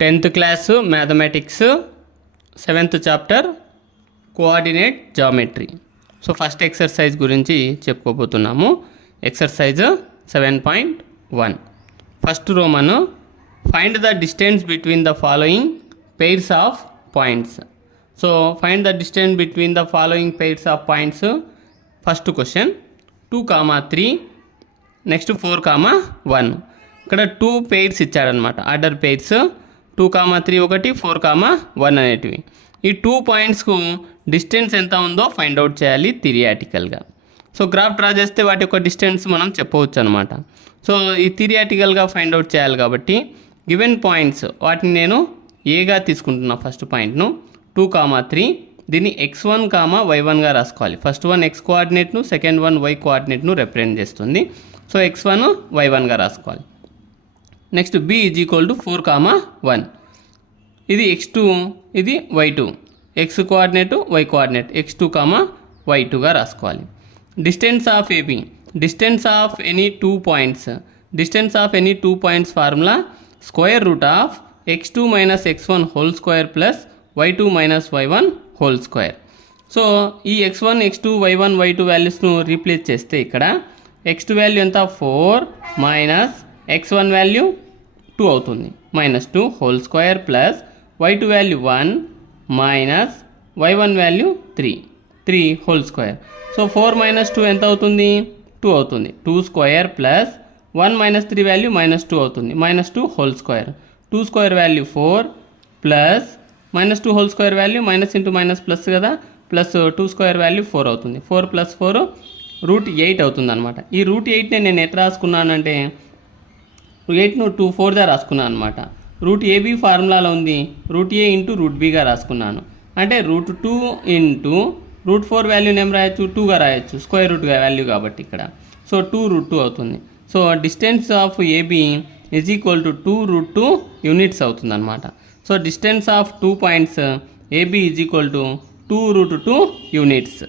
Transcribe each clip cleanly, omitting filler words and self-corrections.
Tenth class mathematics 7th chapter coordinate geometry. So first exercise గురించి చెప్పుకోబోతున్నాము. Exercise 7.1. First roman, find the distance between the following pairs of points. So find the distance between the following pairs of points. First question 2, 3, next 4, 1. ఇక్కడ 2 pairs ఇచ్చాడనమాట, order pairs 2, 3 ఒకటి, 4, 1 అనేటివి. ఈ 2 పాయింట్స్కు distance ఎంత ఉందో find out చేయాలి థిరియాటికల్గా. So graph draw చేస్తే వాటి యొక్క డిస్టెన్స్ మనం చెప్పవచ్చు అనమాట. సో ఈ థిరియాటికల్గా ఫైండ్ అవుట్ చేయాలి కాబట్టి గివెన్ పాయింట్స్ వాటిని నేను ఏగా తీసుకుంటున్నా. ఫస్ట్ పాయింట్ను 2, 3, దీన్ని x1, y1గా రాసుకోవాలి. ఫస్ట్ వన్ x కోఆర్డినేట్ను, సెకండ్ వన్ y కోఆర్డినేట్ను రిప్రజెంట్ చేస్తుంది. సో x1, y1గా రాసుకోవాలి. Next b = 4, 1. ఇది x2, ఇది y2. x coordinate, y coordinate x2, y2గా రాసుకోవాలి. Distance of AB, distance of any 2 పాయింట్స్. Distance of any 2 points formula square root of x2 - x1 whole square plus y2 - y1 whole square. So ఈ x1, x2, y1, y2 వాల్యూస్ను replace చేస్తే ఇక్కడ x2 value ఎంత 4 minus x1 value 2 అవుతుంది, -2 whole square plus y2 value 1 minus y1 value 3 whole square. So 4 - 2 ఎంత అవుతుంది? 2 అవుతుంది. 2 square plus 1 - 3 value -2 అవుతుంది, -2 whole square. 2 square value 4 plus -2 whole square value minus into minus plus కదా, plus 2 square value 4 అవుతుంది. 4 + 4 √8 అవుతుంది అనమాట. ఈ √8ని నేను ఎట్లా రాసుకున్నానంటే 8ను 2, 4గా రాసుకున్నాను అనమాట. √AB ఫార్ములాలో ఉంది, √A × √Bగా రాసుకున్నాను. అంటే √2 × √4 వాల్యూని ఏం రాయొచ్చు? 2గా రాయొచ్చు, స్క్వేర్ రూట్ వాల్యూ కాబట్టి ఇక్కడ. సో 2 √2 అవుతుంది. So distance of AB = 2 √2 units అవుతుంది అనమాట. So distance of 2 points AB = 2 √2 units.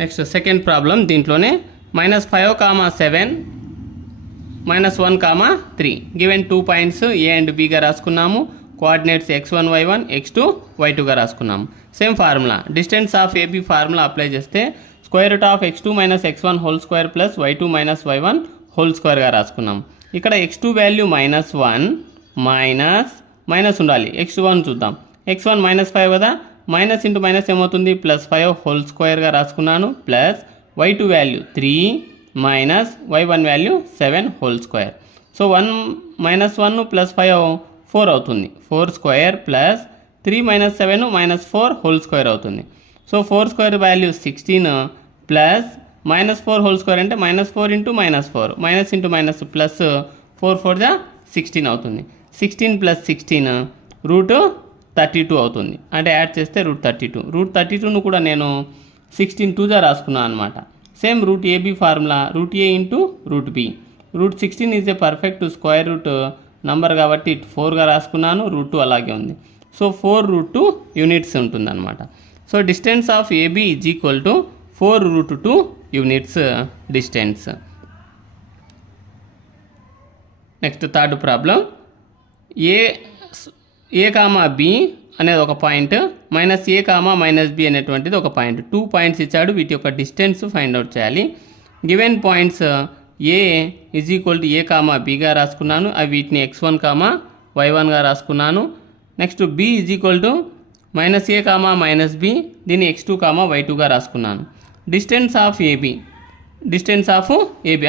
Next second problem, దీంట్లోనే -5, 7, -1, 3 గివెన్ 2 పాయింట్స్ A అండ్ Bగా రాసుకున్నాము. కోఆర్డినేట్స్ x1, y1, x2, y2గా రాసుకున్నాము. Same formula distance of AB formula apply చేస్తే square root of x2 - x1 whole square plus y2 - y1 whole స్క్వేర్గా రాసుకున్నాం. ఇక్కడ x2 వాల్యూ -1 మైనస్ ఉండాలి, x1 చూద్దాం. x1 -5 కదా, మైనస్ ఇంటూ మైనస్ ఏమవుతుంది? +5 హోల్ స్క్వేర్గా రాసుకున్నాను, plus y2 value 3 minus y1 value 7 whole square. So 1 - 1 + 5 4 అవుతుంది. 4 స్క్వేర్ ప్లస్ 3 - 7 -4 హోల్ స్క్వేర్ అవుతుంది. So 4 square value 16 plus -4 whole square అంటే -4 × -4 మైనస్ ఇంటూ మైనస్ ప్లస్ 4 4 = 16 అవుతుంది. 16 + 16 √32 అవుతుంది. అంటే యాడ్ చేస్తే √32. √32ను కూడా నేను 16 2గా రాసుకున్నాను అనమాట. Same √AB formula √A × √B. √16 is a perfect square root number కాబట్టి 4గా రాసుకున్నాను, √2 అలాగే ఉంది. సో 4 √2 యూనిట్స్ ఉంటుంది అనమాట. So distance of AB = 4 √2 units distance. Next third problem, A, B అనేది ఒక పాయింట్, -A, -B అనేటువంటిది ఒక పాయింట్. 2 పాయింట్స్ ఇచ్చాడు, వీటి యొక్క డిస్టెన్స్ ఫైండ్ అవుట్ చేయాలి. గివెన్ పాయింట్స్ A = A, Bగా రాసుకున్నాను. అవి వీటిని x1, y1గా రాసుకున్నాను. నెక్స్ట్ B = -A, -B, దీన్ని x2, y2గా రాసుకున్నాను. డిస్టెన్స్ ఆఫ్ AB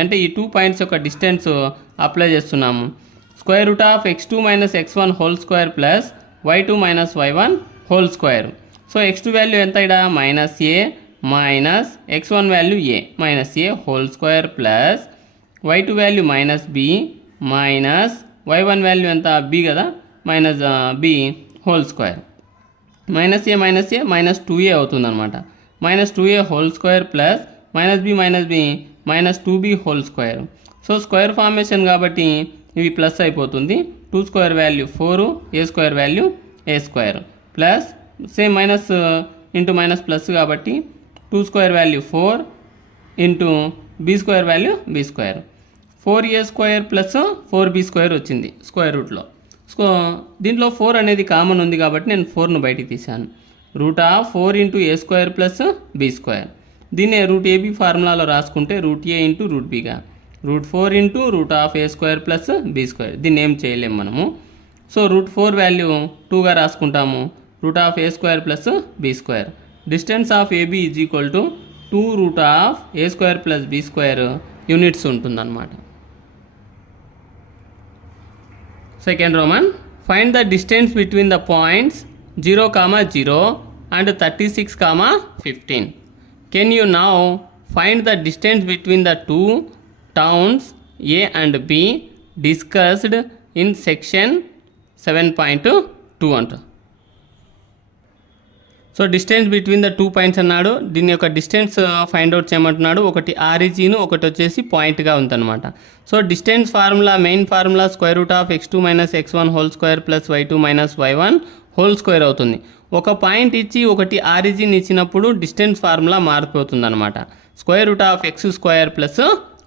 అంటే ఈ 2 పాయింట్స్ యొక్క డిస్టెన్స్ అప్లై చేస్తున్నాము. Square root of x2 - x1 whole square plus y2 - y1 whole square. So x2 value ఎంత ఇక్కడ? -A minus x1 value A -A whole square plus y2 value -B minus y1 value ఎంత? B కదా, -B whole square. -A -2A అవుతుంది అనమాట. -2A whole square plus -B -2B whole square. So square formation కాబట్టి ఇవి plus అయిపోతుంది. 2 square value 4, A square value A square plus same minus into minus plus కాబట్టి 2 square value 4 into B square value B square, 4a square plus 4b square వచ్చింది square రూట్లో. So దీంట్లో 4 అనేది common ఉంది కాబట్టి నేను 4ను బయటికి తీశాను. Root of 4 into a square plus b square. దీన్నే రూట్ ఏబీ ఫార్ములాలో రాసుకుంటే రూట్ ఏ ఇంటూ రూట్ బీగా, root 4 into root of a square plus b square. దీన్ని ఏం చేయలేము మనము. సో రూట్ 4 వాల్యూ 2గా రాసుకుంటాము, root of a square plus b square. Distance of AB is equal to 2 root of a square plus b square units ఉంటుందన్నమాట. Second roman, find the distance between the points 0, 0 and 36, 15. Can you now find the distance between the two towns A and B discussed in section 7.2 అంట. So distance between the 2 points అన్నాడు. దీని యొక్క distance find out చేయమంటున్నాడు. ఒకటి origin, ఒకటి వచ్చేసి పాయింట్గా ఉందన్నమాట. So distance formula, main formula square root of x2 minus x1 whole square plus y2 minus y1 whole square అవుతుంది. ఒక పాయింట్ ఇచ్చి ఒకటి ఆరిజిన్ ఇచ్చినప్పుడు డిస్టెన్స్ ఫార్ములా మారిపోతుంది అనమాట. Square root of x square plus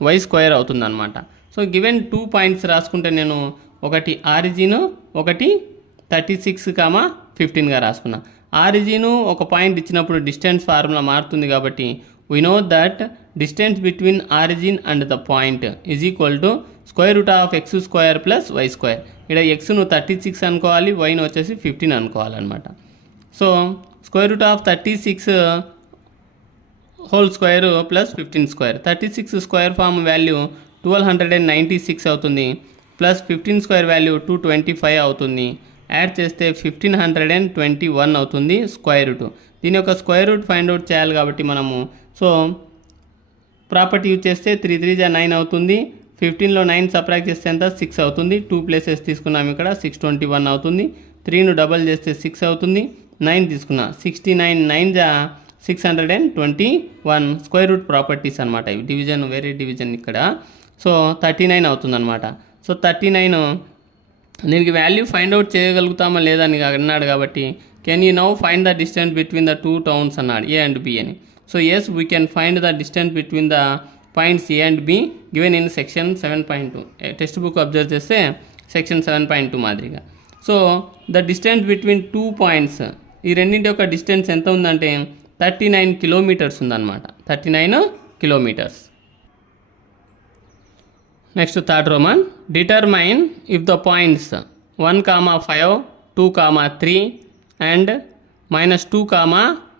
y square అవుతుంది అనమాట. So given 2 points రాసుకుంటే నేను ఒకటి ఆరిజిన్, ఒకటి 36, 15గా రాసుకున్నా. ఆరిజిన్ ఒక పాయింట్ ఇచ్చినప్పుడు డిస్టెన్స్ ఫార్ములా మారుతుంది కాబట్టి we know that distance between origin and the point is equal to square root of x square plus y square. ఇక్కడ ఎక్స్ను 36 అనుకోవాలి, వైను వచ్చేసి 15 అనుకోవాలన్నమాట. So square root of 36 whole square plus 15 square. 36 square form value 1296 అవుతుంది, plus 15 square value 225 అవుతుంది. Add చేస్తే 1521 అవుతుంది స్క్వేర్ రూట్. దీని యొక్క స్క్వేర్ రూట్ ఫైండ్ అవుట్ చేయాలి కాబట్టి మనము సో ప్రాపర్టీ యూజ్ చేస్తే 3 3 = 9 అవుతుంది. 15లో 9 సబ్ట్రాక్ట్ చేస్తే ఎంత 6 అవుతుంది. 2 ప్లేసెస్ తీసుకున్నాం ఇక్కడ, 621 అవుతుంది. 3ను డబల్ చేస్తే 6 అవుతుంది. 9 తీసుకున్నా, 69 9 = 621 స్క్వేర్ రూట్ ప్రాపర్టీస్ అనమాట. ఇవి డివిజన్, వేరే డివిజన్ ఇక్కడ. సో 39 అవుతుంది అనమాట. సో 39 దీనికి వాల్యూ ఫైండ్ అవుట్ చేయగలుగుతామా లేదా అని అన్నాడు కాబట్టి can you now find the distance between the 2 towns అన్నాడు, ఏ అండ్ బి అని. So as we can find the distance between the points A and B given in section 7.2. Textbook observe చేస్తే section 7.2 మాదిరిగా. So the distance between 2 points, ఈ రెండింటి యొక్క distance ఎంత ఉందంటే 39 kilometres ఉందన్నమాట. 39 kilometres. Next third Roman, determine if the points 1, 5, 2, 3 and -2,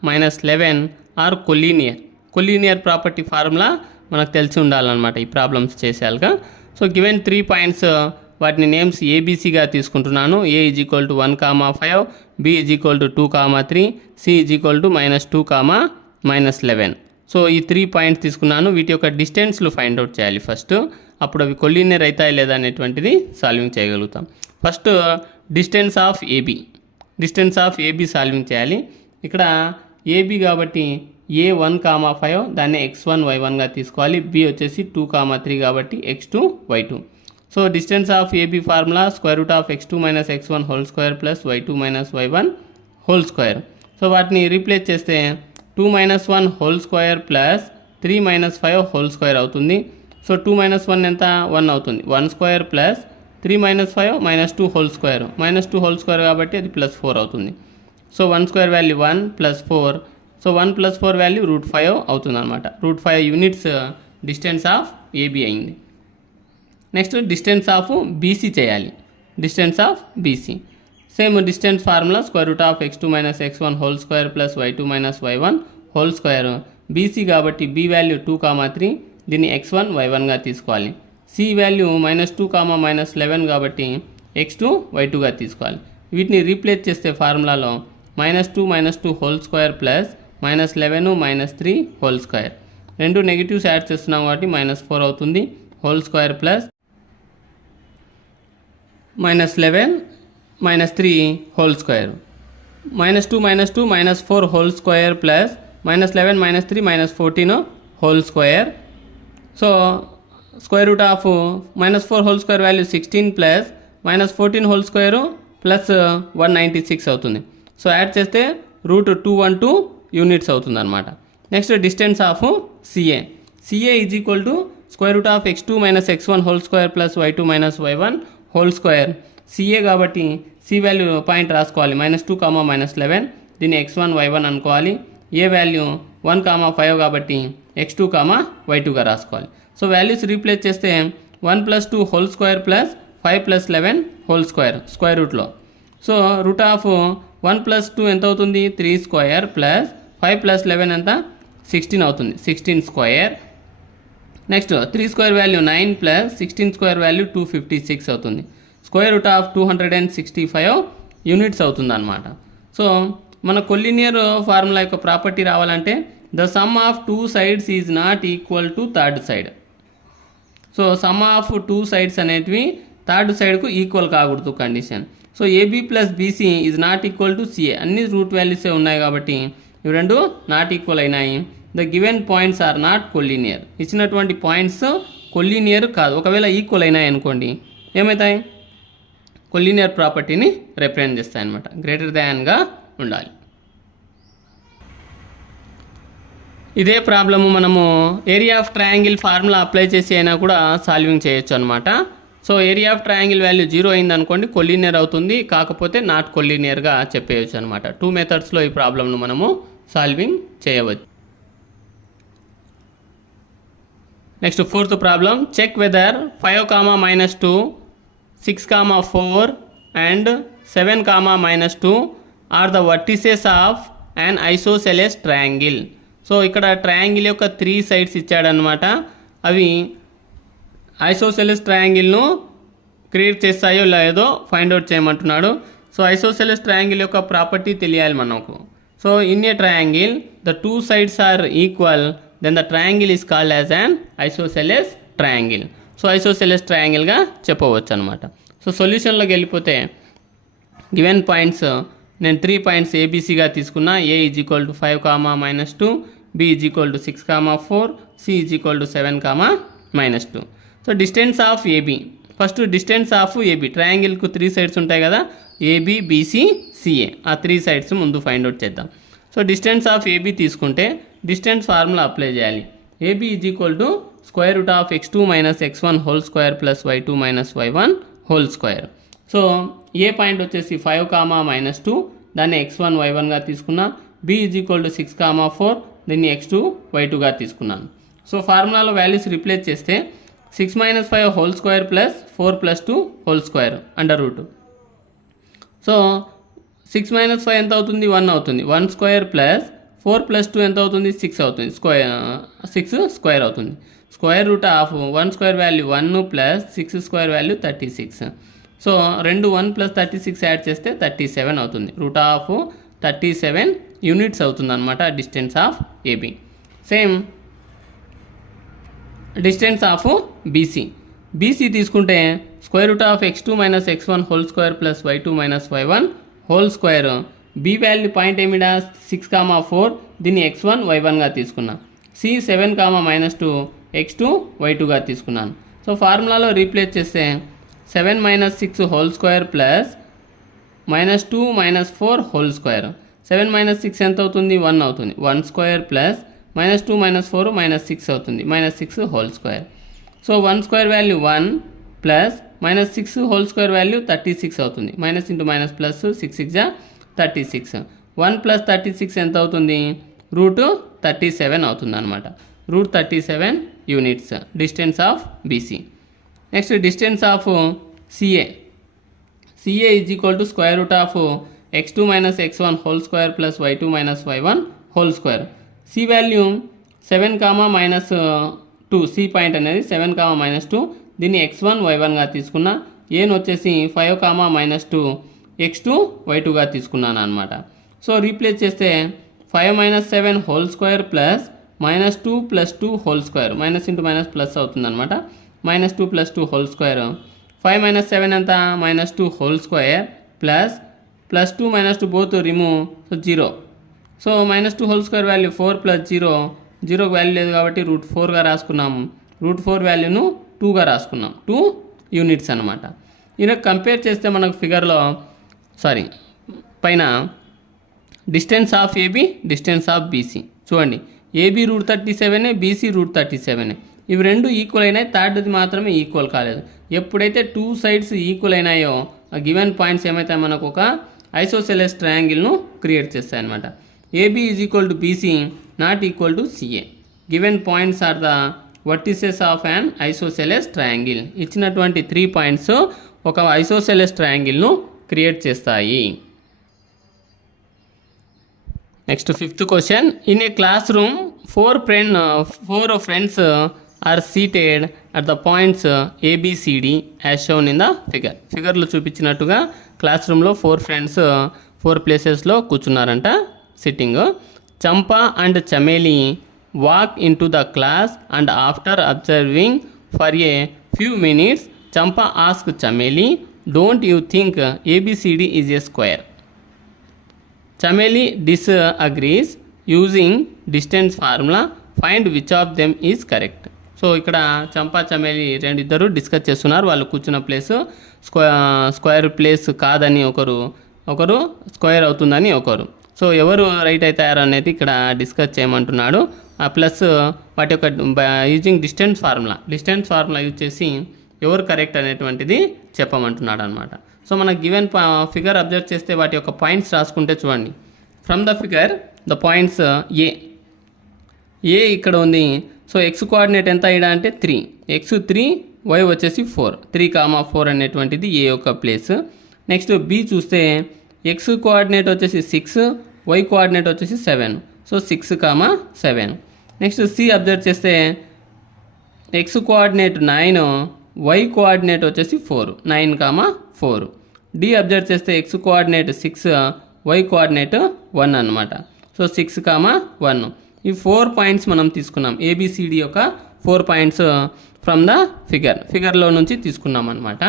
-11 are collinear. Collinear property formula మనకు తెలిసి ఉండాలన్నమాట ఈ ప్రాబ్లమ్స్ చేసేయాలిగా. సో గివెన్ 3 పాయింట్స్, వాటిని నేమ్స్ ఏబీసీగా తీసుకుంటున్నాను. A is equal to 1, 5, B is equal to 2, 3, C is equal to -2, -11. So ఈ 3 points తీసుకున్నాను. వీటి యొక్క డిస్టెన్స్లు ఫైండ్ అవుట్ చేయాలి ఫస్ట్. అప్పుడు అవి కొలీనియర్ అవుతాయి లేదా అనేటువంటిది సాల్వింగ్ చేయగలుగుతాం. First distance of AB, distance of AB solving చేయాలి. ఇక్కడ ఏబీ కాబట్టి ఏ 1, 5 దాన్ని x1, y1గా తీసుకోవాలి. బి వచ్చేసి 2, 3 కాబట్టి x2, y2. So distance of AB formula square root of x2 minus x1 whole square plus y2 minus y1 whole square. So వాటిని replace చేస్తే 2 - 1 whole square plus 3 - 5 whole square అవుతుంది. So 2 - 1 ఎంత 1 అవుతుంది. 1 square plus 3 - 5 -2 whole square, -2 whole square కాబట్టి అది +4 అవుతుంది. So 1 square value 1 + 4. So 1 + 4 value √5 అవుతుంది అనమాట. √5 యూనిట్స్ డిస్టెన్స్ ఆఫ్ ఏబీ అయింది. నెక్స్ట్ డిస్టెన్స్ ఆఫ్ బీసీ చేయాలి. Distance of BC same distance formula square root of x2 minus x1 whole square plus y2 minus y1 whole square. BC కాబట్టి B value 2, 3 దీన్ని x1, y1గా తీసుకోవాలి. C value -2, -11 కాబట్టి x2, y2గా తీసుకోవాలి. వీటిని replace చేస్తే ఫార్ములాలో -2 whole square plus -11 -3 whole square. రెండు నెగిటివ్స్ యాడ్ చేస్తున్నాం కాబట్టి -4 అవుతుంది whole square plus -11 -3 whole square. -2 -4 whole square plus -11 -3 -14 whole square. So square root of -4 whole square value 16 plus -14 whole square plus 196 అవుతుంది. సో యాడ్ చేస్తే √212 units అవుతుంది అనమాట. Next distance of CA. CA is equal to square root of x2 minus x1 whole square plus y2 minus y1 whole square. CA కాబట్టి C value point రాసుకోవాలి -2, -11, దీన్ని x1 y1 అనుకోవాలి. ఏ value 1, 5 కాబట్టి x2, y2గా రాసుకోవాలి. So values replace చేస్తే 1 + 2 whole square plus 5 + 11 whole square square రూట్లో. So root of 1 + 2 ఎంత అవుతుంది 3 స్క్వేర్ ప్లస్ 5 + 11 ఎంత 16 అవుతుంది 16 square. Next 3 square value 9 plus 16 square value 256 అవుతుంది. స్క్వేర్ రూట్ ఆఫ్ 265 యూనిట్స్ అవుతుంది అనమాట. సో మన కొల్లినియర్ ఫార్ములా యొక్క ప్రాపర్టీ రావాలంటే the sum of 2 sides is not equal to third side. So sum of 2 sides అనేటివి third సైడ్కు ఈక్వల్ కాకూడదు condition. So AB plus BC is not equal to CA, అన్ని root వాల్యూసే ఉన్నాయి కాబట్టి ఇవి రెండు నాట్ ఈక్వల్ అయినాయి. The given points are not collinear, ఇచ్చినటువంటి పాయింట్స్ కొల్లినియర్ కాదు. ఒకవేళ ఈక్వల్ అయినాయి అనుకోండి ఏమవుతాయి, కొల్లినియర్ ప్రాపర్టీని రిప్రజెంట్ చేస్తాయి అనమాట. గ్రేటర్ దాన్గా ఉండాలి. ఇదే ప్రాబ్లము మనము area of triangle formula apply చేసి అయినా కూడా సాల్వింగ్ చేయొచ్చు అనమాట. So area of triangle value 0 అయింది అనుకోండి కొల్లినియర్ అవుతుంది, కాకపోతే నాట్ కొల్లినియర్గా చెప్పేయచ్చు అనమాట. 2 మెథడ్స్లో ఈ ప్రాబ్లమ్ను మనము సాల్వింగ్ చేయవచ్చు. Next 4th problem, check whether 5, -2, 6, 4 and 7, -2 are the vertices of an isosceles triangle. So ఇక్కడ ట్రయాంగిల్ యొక్క 3 సైడ్స్ ఇచ్చాడనమాట. అవి ఐసోసెలస్ ట్రయాంగిల్ను క్రియేట్ చేస్తాయో లేదో ఫైండ్ అవుట్ చేయమంటున్నాడు. సో ఐసోసెలస్ ట్రయాంగిల్ యొక్క ప్రాపర్టీ తెలియాలి మనకు. So in a triangle the 2 sides are equal, then the triangle is called as an isosceles triangle. So isosceles ట్రయాంగిల్గా చెప్పవచ్చు అనమాట. సో సొల్యూషన్లోకి వెళ్ళిపోతే గివెన్ పాయింట్స్ నేను 3 పాయింట్స్ ఏబీసీగా తీసుకున్నా. A is equal to 5, -2, B is equal to 6, 4, C is equal to 7, -2. So distance of AB, first distance of AB, ట్రయాంగిల్కు 3 sides ఉంటాయి కదా, ఏబీ, బీసీ, సిఏ, ఆ 3 సైడ్స్ ముందు ఫైండ్ అవుట్ చేద్దాం. సో డిస్టెన్స్ ఆఫ్ ఏబీ తీసుకుంటే distance formula apply చేయాలి. AB is equal to square root of x2 minus x1 whole square plus y2 minus y1 whole square. So A point వచ్చేసి 5, -2, దాన్ని x1 y1గా తీసుకున్నా. B is equal to 6, 4, దీన్ని x2 y2గా తీసుకున్నాను. So ఫార్ములాలో values replace చేస్తే 6 - 5 whole square plus 4 + 2 whole square under root. So 6 - 5 ఎంత అవుతుంది 1 అవుతుంది. 1 square plus 4 + 2 ఎంత అవుతుంది 6 అవుతుంది. 6 స్క్వేర్ అవుతుంది. Square root of 1 square value 1 plus 6 square value 36. So 1 + 36 add చేస్తే 37 అవుతుంది. రూట్ ఆఫ్ 37 యూనిట్స్ అవుతుంది అనమాట distance of AB. Same distance of BC, BC తీసుకుంటే square root of x2 minus x1 whole square plus y2 minus y1 whole square. B value point ఏమిటా 6, 4, దీన్ని x1 y1గా తీసుకున్నా. C 7, -2, x2 y2గా తీసుకున్నాను. So ఫార్ములాలో replace చేస్తే 7 - 6 whole square plus -2 - 4 whole square. 7 - 6 ఎంత అవుతుంది 1 అవుతుంది. 1 square plus -2 - 4 -6 అవుతుంది. -6 whole square. So 1 square value 1 plus -6 whole square value 36 అవుతుంది. Minus into minus plus 6 6 36. 1 + 36 ఎంత అవుతుంది రూట్ 37 అవుతుంది అనమాట. Root 37 units distance of BC. Next distance of CA, CA is equal to square root of x2 - x1 whole square plus y2 - y1 whole square. C value 7, -2, C point అనేది 7, -2, దీన్ని x1 y1గా తీసుకున్నా. ఏను వచ్చేసి 5, -2, x2 y2గా తీసుకున్నాను అనమాట. So replace చేస్తే 5 - 7 whole square plus -2 + 2 whole square, minus into minus plus అవుతుంది అనమాట. -2 + 2 హోల్ స్క్వేర్. 5 - 7 ఎంత -2 whole square plus +2 - 2 both remove, so 0. So -2 whole square value 4 + 0, 0కి వాల్యూ లేదు కాబట్టి రూట్ 4గా రాసుకున్నాము. రూట్ 4 వాల్యూను 2గా రాసుకున్నాం. 2 యూనిట్స్ అనమాట. ఇలా కంపేర్ చేస్తే మనకు ఫిగర్లో పైన distance of AB, distance of BC చూడండి. AB √37, BC √37. ఇవి రెండు ఈక్వల్ అయినాయి, థర్డ్ది మాత్రమే ఈక్వల్ కాలేదు. ఎప్పుడైతే 2 సైడ్స్ ఈక్వల్ అయినాయో ఆ గివెన్ పాయింట్స్ ఏమైతే మనకు ఒక ఐసోసెలస్ ట్రయాంగిల్ను క్రియేట్ చేస్తాయి అనమాట. AB is equal to BC not equal to CA. Given points are the vertices of an isosceles triangle. ఇచ్చినటువంటి 3 పాయింట్స్ ఒక ఐసోసెలస్ ట్రయాంగిల్ను క్రియేట్ చేస్తాయి. Next 5th question. In a classroom 4 friends are seated at the points ABCD as shown in the figure. ఫిగర్లో చూపించినట్టుగా క్లాస్ రూమ్లో 4 friends 4 ప్లేసెస్లో కూర్చున్నారంట sitting. Champa and Chameli walk in to the class and after observing for a few minutes Champa ask Chameli, don't you think ABCD is a square? Chameli disagrees using distance formula, find which of them is correct. So ఇక్కడ చంపా చమేలి ఇద్దరు discuss చేస్తున్నారు. వాళ్ళు కూర్చున్న place square place కాదని ఒకరు square అవుతుందని ఒకరు. సో ఎవరు రైట్ అవుతారు అనేది ఇక్కడ డిస్కస్ చేయమంటున్నాడు. ప్లస్ వాటి యొక్క యూజింగ్ డిస్టెన్స్ ఫార్ములా యూజ్ చేసి ఎవరు కరెక్ట్ అనేటువంటిది చెప్పమంటున్నాడు అనమాట. సో మనకు గివెన్ ఫిగర్ అబ్జర్వ్ చేస్తే వాటి యొక్క పాయింట్స్ రాసుకుంటే చూడండి. From the figure the points A ఇక్కడ ఉంది. సో ఎక్స్ కోఆర్డినేట్ ఎంత ఇక్కడ అంటే 3, ఎక్స్ 3, వై వచ్చేసి 4, 3,4 అనేటువంటిది ఏ యొక్క ప్లేస్. నెక్స్ట్ బి చూస్తే ఎక్స్ కోఆర్డినేట్ వచ్చేసి 6, వై కోఆర్డినేట్ వచ్చేసి 7. సో 6,7. నెక్స్ట్ సి అబ్జర్వ్ చేస్తే ఎక్స్ కోఆర్డినేట్ 9, వై కోఆర్డినేట్ వచ్చేసి 4, 9,4. డి అబ్జర్వ్ చేస్తే ఎక్స్ కోఆర్డినేట్ 6, వై కోఆర్డినేట్ 1 అనమాట. సో 6,1. ఈ 4 పాయింట్స్ మనం తీసుకున్నాం. ఏబిసిడి యొక్క 4 పాయింట్స్ ఫ్రమ్ ద ఫిగర్లో నుంచి తీసుకున్నాం అనమాట.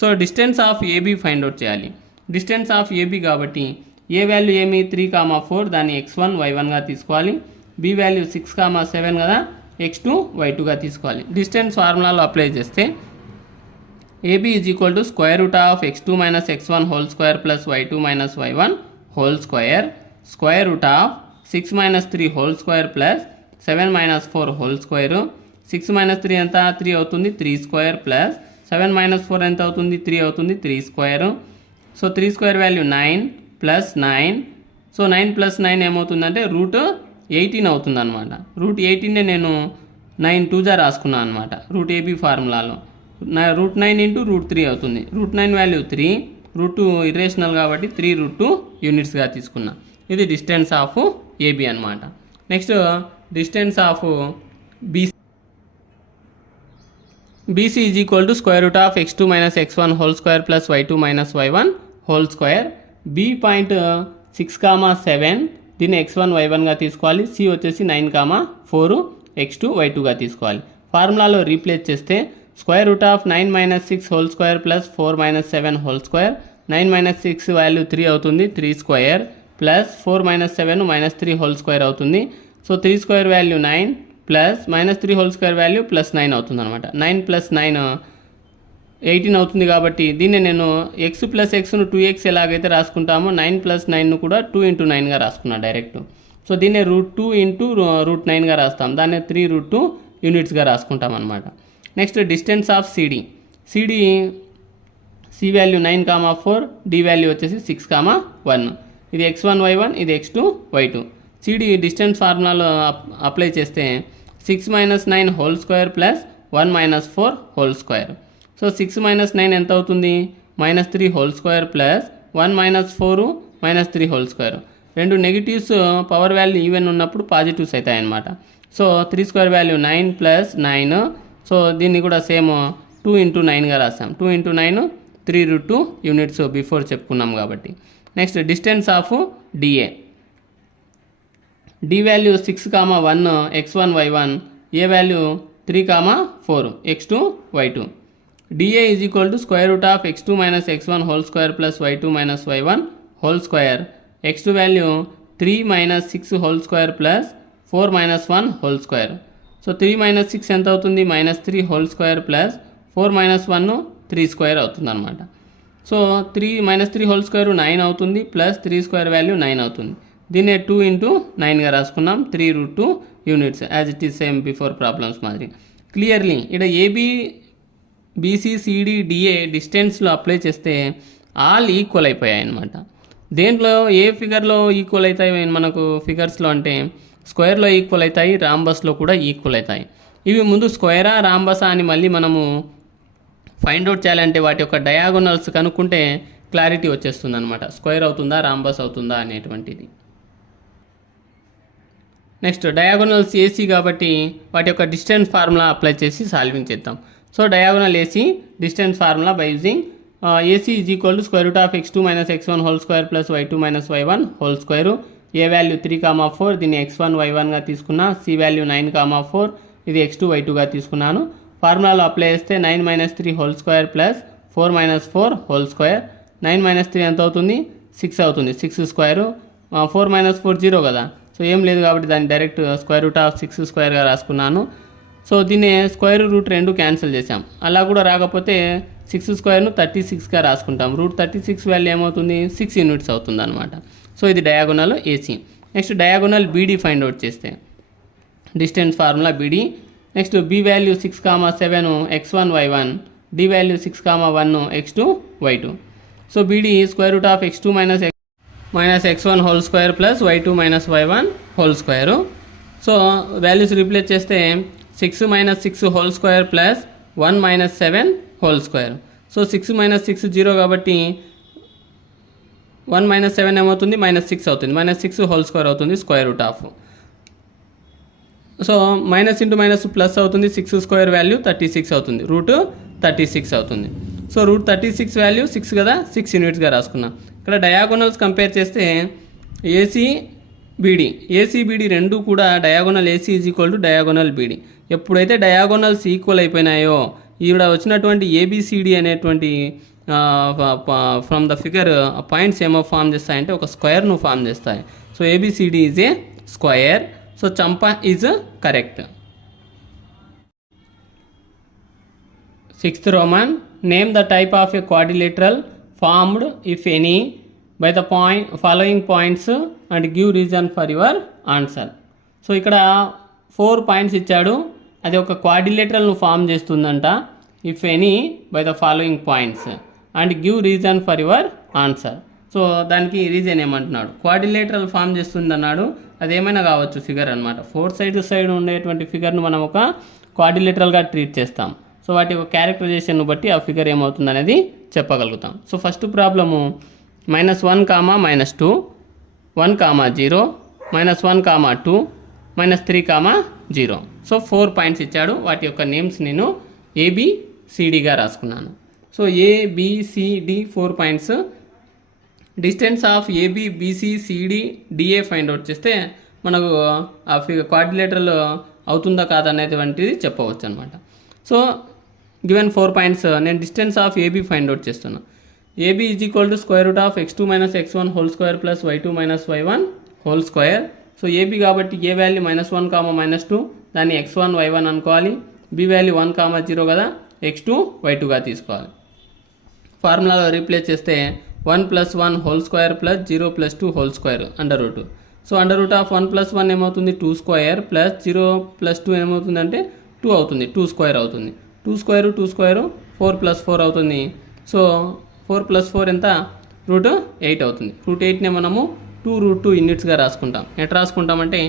So distance of AB find out చేయాలి. డిస్టెన్స్ ఆఫ్ ఏబీ కాబట్టి ఏ వాల్యూ ఏమి 3,4, దాన్ని x1 y1గా తీసుకోవాలి. బి వాల్యూ 6,7 కదా, x2 y2గా తీసుకోవాలి. డిస్టెన్స్ ఫార్ములాలో అప్లై చేస్తే AB is equal to square root of x2 minus x1 whole square plus y2 minus y1 whole square, square root of 6 minus 3 whole square plus 7 minus 4 whole square. 6 minus 3 ఎంత 3 అవుతుంది, 3 square plus 7 minus 4 ఎంత అవుతుంది, 3 అవుతుంది, 3 square. So 3 square value 9 plus 9. So 9 plus 9 ఏమవుతుందంటే √18 అవుతుంది అనమాట. √18నే నేను 9 2 రాసుకున్నాను అనమాట రూట్ ఏబీ ఫార్ములాలో. √9 ఇంటూ √3 అవుతుంది. √9 వాల్యూ 3, √2 ఇర్రేషనల్ కాబట్టి 3√2 యూనిట్స్గా తీసుకున్నా. ఇది డిస్టెన్స్ ఆఫ్ ఏబీ అనమాట. Next distance of BC is equal to square root of x2 minus x1 whole square plus y2 minus y1 whole square. B point 6,7, దీన్ని x1 y1గా తీసుకోవాలి. C వచ్చేసి 9,4, x2 y2గా తీసుకోవాలి. ఫార్ములాలో రీప్లేస్ చేస్తే square root of 9 minus 6 whole square plus 4 minus 7 whole square. 9 minus 6 value 3 అవుతుంది, 3 square plus 4 minus 7 minus 3 whole square అవుతుంది. So 3 square value 9 plus minus 3 whole square value plus 9 అవుతుంది అనమాట. 9 ప్లస్ 9 18 అవుతుంది కాబట్టి దీన్ని నేను ఎక్స్ ప్లస్ ఎక్స్ను 2x ఎలాగైతే రాసుకుంటామో 9 plus 9ను కూడా 2 ఇంటూ 9గా రాసుకున్నా డైరెక్ట్. సో దీన్ని √2 ఇంటూ √9గా రాస్తాం. దాన్ని 3√2 యూనిట్స్గా రాసుకుంటాం అనమాట. Next distance of CD C value 9,4, D value వచ్చేసి 6,1. ఇది x1 y1, ఇది x2 y2. సిడి డిస్టెన్స్ ఫార్ములాలో అప్లై చేస్తే 6 minus 9 whole square plus 1 minus 4 whole square. So 6 minus 9 ఎంత అవుతుంది, -3 whole square plus 1 minus 4 minus 3 whole square. రెండు negatives power value even ఉన్నప్పుడు positives అవుతాయి అన్నమాట. So 3 square value 9 plus 9. So దీన్ని కూడా సేమ్ 2 ఇంటూ 9గా రాసాం. 2 ఇంటూ 9 3√2 యూనిట్స్ బిఫోర్ చెప్పుకున్నాం కాబట్టి. Next distance of DA D value 6,1 x1 y1, A value 3,4 x2 y2. DA is equal to square root of x2 minus x1 whole square plus y2 minus y1 whole square. x2 value 3 minus 6 whole square plus 4 minus 1 whole square. So 3 minus 6 ఎంత అవుతుంది, -3 whole square plus 4 minus 1 3 square అవుతుంది అనమాట. So 3 whole square 9 అవుతుంది plus 3 square value 9 అవుతుంది. దీన్నే 2 into 9గా రాసుకున్నాం. 3√2 units as it is same before problems మాదిరి. Clearly ఇక్కడ ఏబీ బీసీ సిడి డిఏ డిస్టెన్స్లో అప్లై చేస్తే ఆల్ ఈక్వల్ అయిపోయాయి అన్నమాట. దేంట్లో ఏ ఫిగర్లో ఈక్వల్ అవుతాయి మనకు ఫిగర్స్లో అంటే స్క్వేర్లో ఈక్వల్ అవుతాయి, రాంబస్లో కూడా ఈక్వల్ అవుతాయి. ఇవి ముందు స్క్వేరా రాంబసా అని మళ్ళీ మనము ఫైండ్ అవుట్ చేయాలంటే వాటి యొక్క డయాగోనల్స్ కనుక్కుంటే క్లారిటీ వచ్చేస్తుంది అనమాట. స్క్వేర్ అవుతుందా రాంబస్ అవుతుందా అనేటువంటిది. నెక్స్ట్ డయాగోనల్స్ ఏసీ కాబట్టి వాటి యొక్క డిస్టెన్స్ ఫార్ములా అప్లై చేసి సాల్వింగ్ చేద్దాం. So diagonal AC distance formula by using AC is equal to square root of x2 minus x1 whole square plus y2 minus y1 whole square. A value 3,4 దీన్ని x1 y1గా తీసుకున్నా. C value 9,4 ఇది x2 y2గా తీసుకున్నాను. ఫార్ములాలో apply చేస్తే 9 minus 3 whole square plus 4 minus 4 whole square. 9 minus 3 ఎంత అవుతుంది? 6 అవుతుంది. 6 square. 4 minus 4 0 కదా. So ఏం లేదు కాబట్టి దాన్ని డైరెక్ట్ స్క్వేర్ రూట్ ఆఫ్ 6 స్క్వేర్గా రాసుకున్నాను. సో దీన్ని స్క్వేర్ రూట్ 2 క్యాన్సిల్ చేసాం. అలా కూడా రాకపోతే 6 స్క్వేర్ను 36గా రాసుకుంటాం. రూట్ 36 వాల్యూ ఏమవుతుంది? 6 యూనిట్స్ అవుతుంది అనమాట. సో ఇది diagonal AC. Next diagonal BD find out చేస్తే distance formula BD. Next B value 6,7 x1 y1, D value 6,1 x2 y2. So BD square root of x2 minus x1 whole square plus y2 minus y1 whole square. So values replace చేస్తే 6 minus 6 whole square plus 1 minus 7 whole square. So 6 minus 6 0 కాబట్టి 1 minus 7 ఏమవుతుంది? Minus 6 అవుతుంది. Minus 6 whole square అవుతుంది square root of. So minus into minus plus అవుతుంది. 6 square value 36 అవుతుంది. Route 36 అవుతుంది. So route 36 value 6 కదా, 6 యూనిట్స్గా రాసుకున్నాం. ఇక్కడ డయాగోనల్స్ కంపేర్ చేస్తే ఏసీ బీడీ రెండు కూడా diagonal AC is equal to diagonal BD. ఎప్పుడైతే డయాగోనల్స్ ఈక్వల్ అయిపోయినాయో ఈవిడ వచ్చినటువంటి ఏబిసిడి అనేటువంటి ఫ్రమ్ ద ఫిగర్ పాయింట్స్ ఏమో ఫామ్ చేస్తాయంటే ఒక స్క్వేర్ను ఫామ్ చేస్తాయి. So ABCD is a square. So Champa is correct. 6th Roman, name the type of a quadrilateral formed if any by the following points and give reason for your answer. So ఇక్కడ 4 points ఇచ్చాడు. అది ఒక క్వాడ్రిలేటరల్ను form చేస్తుందంట. If any by the following points and give reason for your answer. So దానికి reason ఏమంటున్నాడు? Quadrilateral form చేస్తుంది అన్నాడు. అదేమైనా కావచ్చు ఫిగర్ అనమాట. 4 సైడ్ ఉండేటువంటి ఫిగర్ను మనం ఒక క్వాడ్రిలేటరల్గా ట్రీట్ చేస్తాం. సో వాటి యొక్క క్యారెక్టరైజేషన్ను బట్టి ఆ ఫిగర్ ఏమవుతుంది అనేది చెప్పగలుగుతాం. So first problem -1, -2, 1, 0, -1, 2, -3, 0. So 4 points ఇచ్చాడు. వాటి యొక్క నేమ్స్ నేను ఏబిసిడిగా రాసుకున్నాను. So ABCD 4 points. Distance of AB BC CD DA find out చేస్తే మనకు ఆ క్వాడ్రిలేటరల్ అవుతుందా కాదా అనేటువంటిది చెప్పవచ్చు అనమాట. సో గివెన్ 4 పాయింట్స్ నేను distance of AB find out చేస్తున్నా. AB is equal to square root of x2 minus x1 whole square plus y2 minus y1 whole square. So AB కాబట్టి ఏ వాల్యూ -1, -2 దాన్ని x1 y1 అనుకోవాలి. B value 1, 0 కదా, x2 y2గా తీసుకోవాలి. ఫార్ములాలో replace చేస్తే 1 + 1 whole square plus 0 + 2 whole square under root. So under root of 1 + 1 ఏమవుతుంది? 2 square plus 0 + 2 ఏమవుతుందంటే 2 అవుతుంది. 2 స్క్వేర్ అవుతుంది. 2 స్క్వేర్ 4 + 4 అవుతుంది. సో 4 + 4 ఎంత? రూట్ 8 అవుతుంది. రూట్ 8నే మనము 2√2 యూనిట్స్గా రాసుకుంటాం. ఎట్లా రాసుకుంటామంటే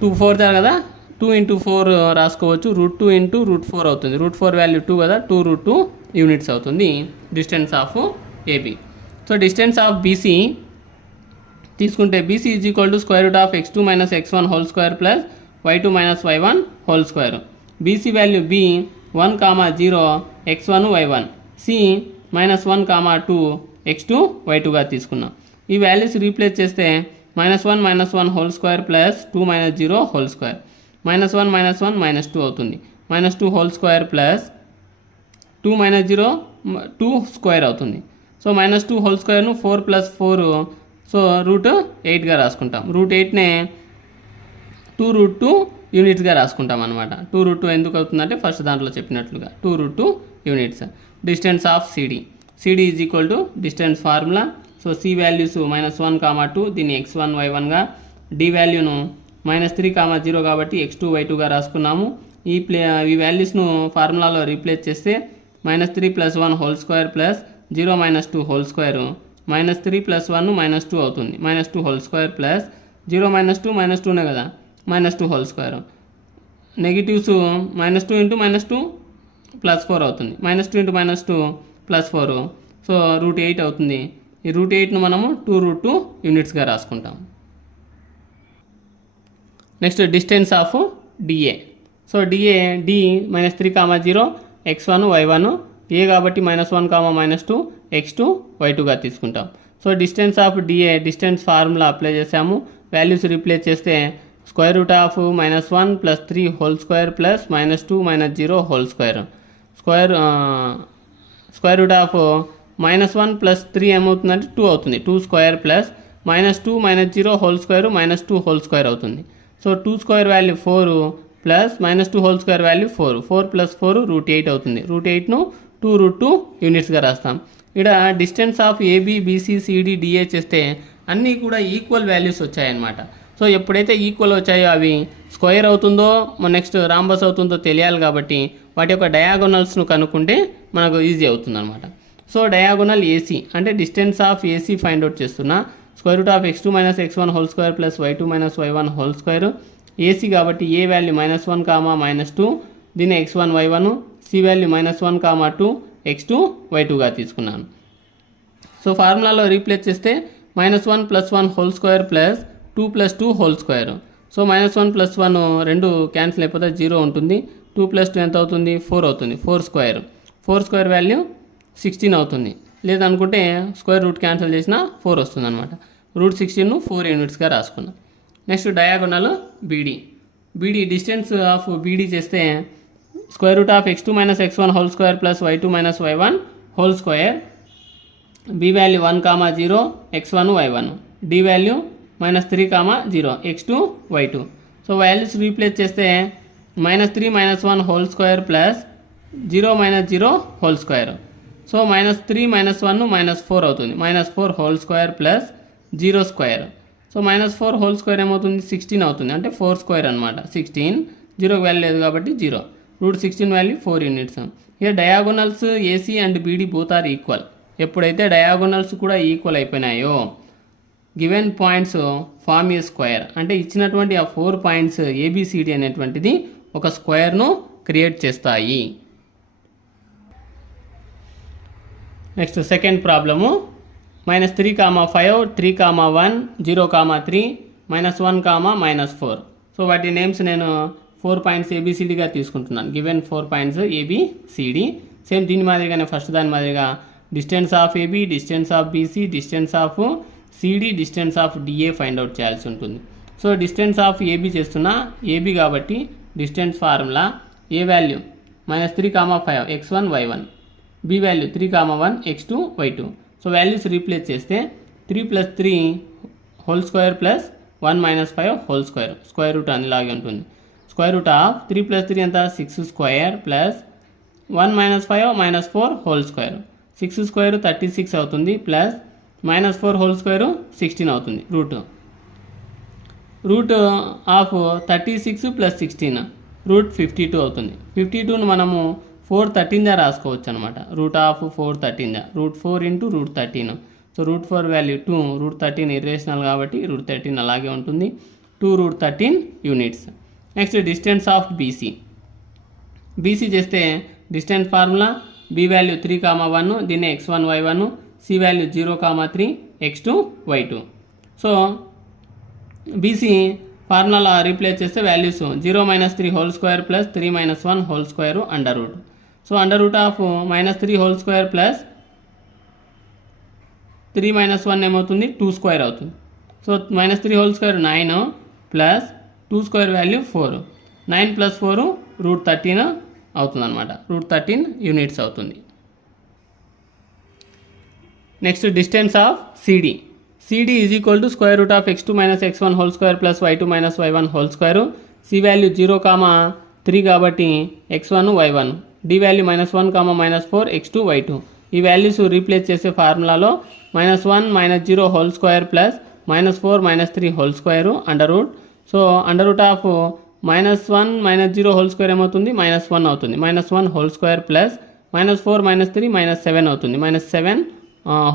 2 4 కదా, 2 × 4 రాసుకోవచ్చు. √2 × √4 అవుతుంది. √4 వాల్యూ 2 కదా, 2√2 యూనిట్స్ అవుతుంది distance of AB. So distance of BC తీసుకుంటే BC is equal to square root of x2 minus x1 whole square plus y2 minus y1 whole square. BC value B 1, 0 x1 y1, C -1, 2 x2 y2గా తీసుకున్నాం. ఈ values replace చేస్తే -1, -1 whole square plus 2 - 0 whole square. -1, -1 -2 అవుతుంది. -2 whole square plus 2 - 0 2 square అవుతుంది. So -2 whole స్క్వేర్ను 4 + 4 so root 8గా రాసుకుంటాం. Route 8నే 2√2 యూనిట్స్గా రాసుకుంటాం అనమాట. 2√2 ఎందుకు అవుతుందంటే ఫస్ట్ దాంట్లో చెప్పినట్లుగా 2√2 units. Distance of CD is equal to distance formula. So so C values -1, 2 దీన్ని x1 y1గా, డి వాల్యూను -3, 0 కాబట్టి x2 y2గా రాసుకున్నాము. ఈ వాల్యూస్ను ఫార్ములాలో రీప్లేస్ చేస్తే -3 + 1 whole square plus 0 - 2 whole square, -3 + 1 -2 అవుతుంది. -2 హోల్ స్క్వేర్ ప్లస్ 0 - 2 -2నే కదా, -2 హోల్ స్క్వేర్. నెగిటివ్స్ -2 × -2 +4 అవుతుంది. -2 × -2 +4, సో √8 అవుతుంది. ఈ √8ను మనము 2√2 యూనిట్స్గా రాసుకుంటాం. Next distance of DA. So DA D -3, 0 x1 y1, A కాబట్టి -1, -2 x2 y2గా తీసుకుంటాం. So distance of DA distance formula apply చేసాము. వాల్యూస్ రీప్లేస్ చేస్తే √1 + 3 whole square plus -2 - 0 whole square, -1 + 3 ఏమవుతుందంటే 2 అవుతుంది. 2 square plus -2 - 0 whole square -2 whole square అవుతుంది. So 2 square value 4 plus -2 whole square value 4, 4 + 4 √8 అవుతుంది. √8ను 2√2 యూనిట్స్గా రాస్తాం. ఇక్కడ distance of AB, BC, CD, DA చేస్తే అన్నీ కూడా ఈక్వల్ వాల్యూస్ వచ్చాయన్నమాట. సో ఎప్పుడైతే ఈక్వల్ వచ్చాయో అవి స్క్వేర్ అవుతుందో నెక్స్ట్ రాంబస్ అవుతుందో తెలియాలి కాబట్టి వాటి యొక్క డయాగోనల్స్ను కనుక్కుంటే మనకు ఈజీ అవుతుందన్నమాట. సో డయాగోనల్ ఏసీ అంటే distance of AC find out చేస్తున్నా. √(x2 - x1) whole square plus y2 - y1 whole square. AC కాబట్టి ఏ వాల్యూ -1, -2 దీన్ని x1 y1, C value -1, 2 x2 y2గా తీసుకున్నాను. సో ఫార్ములాలో రీప్లేస్ చేస్తే -1 + 1 whole square plus 2 + 2 whole square. So -1 + 1 రెండు cancel అయిపోతే 0 ఉంటుంది. 2 + 2 ఎంత అవుతుంది? 4 అవుతుంది. 4 స్క్వేర్ వాల్యూ 16 అవుతుంది. లేదనుకుంటే స్క్వేర్ రూట్ క్యాన్సిల్ చేసినా 4 వస్తుంది అనమాట. √16ను 4 యూనిట్స్గా రాసుకున్నాం. Next diagonal BD distance of BD చేస్తే √(x2 - x1) whole square plus y2 - y1 whole square. B value 1, 0 x1 y1, D value -3, 0 x2 y2. So values replace చేస్తే -3 - 1 whole square plus 0 - 0 whole square. So -3 - 1 -4 అవుతుంది. -4 whole square plus 0 square. So -4 whole square ఏమవుతుంది? 16 అవుతుంది. అంటే 4 square అనమాట. 16, 0 value లేదు కాబట్టి 0. √16 value 4 units. ఇక diagonals AC and BD both are equal. ఎప్పుడైతే డయాగోనల్స్ కూడా ఈక్వల్ అయిపోయినాయో given points form a square. అంటే ఇచ్చినటువంటి ఆ 4 పాయింట్స్ ఏబిసిడి అనేటువంటిది ఒక స్క్వేర్ను క్రియేట్ చేస్తాయి. Next second problem -3, 5, 3, 1, 0, 3, -1, -4. సో వాటి నేమ్స్ నేను 4 పాయింట్స్ ఏబిసిడిగా తీసుకుంటున్నాను. Given 4 points A B C D. సేమ్ దీని మాదిరిగానే ఫస్ట్ దాని మాదిరిగా distance of AB, distance of BC, distance of CD, distance of DA find out చేయాల్సి ఉంటుంది. సో డిస్టెన్స్ ఆఫ్ ఏబి చేస్తున్నా. ఏబి కాబట్టి distance formula A value -3, 5 x1 y1, B value 3, 1 x2 y2. So values replace చేస్తే 3 + 3 whole square plus 1 - 5 whole square, square root అనేలాగే ఉంటుంది. √3 + 3 ఎంత? 6 square plus 1 - 5 -4 whole square. 6 square 36 అవుతుంది plus -4 whole square 16 అవుతుంది. Root of 36 + 16 √52 అవుతుంది. 52ను మనము 413గా రాసుకోవచ్చు అనమాట. √413, √4 × √13. సో √4 వాల్యూ 2, √13 ఇర్రేషనల్ కాబట్టి √13 అలాగే ఉంటుంది. 2√13 units. Next distance of BC చేస్తే డిస్టెన్స్ ఫార్ములా బి వాల్యూ 3, 1 దీన్ని x1 y1, C value 0, 3 x2 y2. So BC formula replace చేస్తే values 0 - 3 whole square plus 3 - 1 whole square under root. So under root of -3 whole square plus 3 - 1 ఏమవుతుంది? 2 square అవుతుంది. So -3 whole square 9 plus 2 square value 4. 9 + 4 √13 అవుతుంది అనమాట. √13 units అవుతుంది. Next distance of CD is equal to √(x2 - x1) whole square plus y2 - y1 whole square. C value 0, 3 కాబట్టి x1 y1, D value -1, -4 x2 y2. ఈ values replace చేసే ఫార్ములాలో -1 -0 whole square plus -4 -3 whole square under root. So under root of -1 -0 whole square ఏమవుతుంది, -1 అవుతుంది. -1 whole square plus -4 -3 -7 అవుతుంది. -7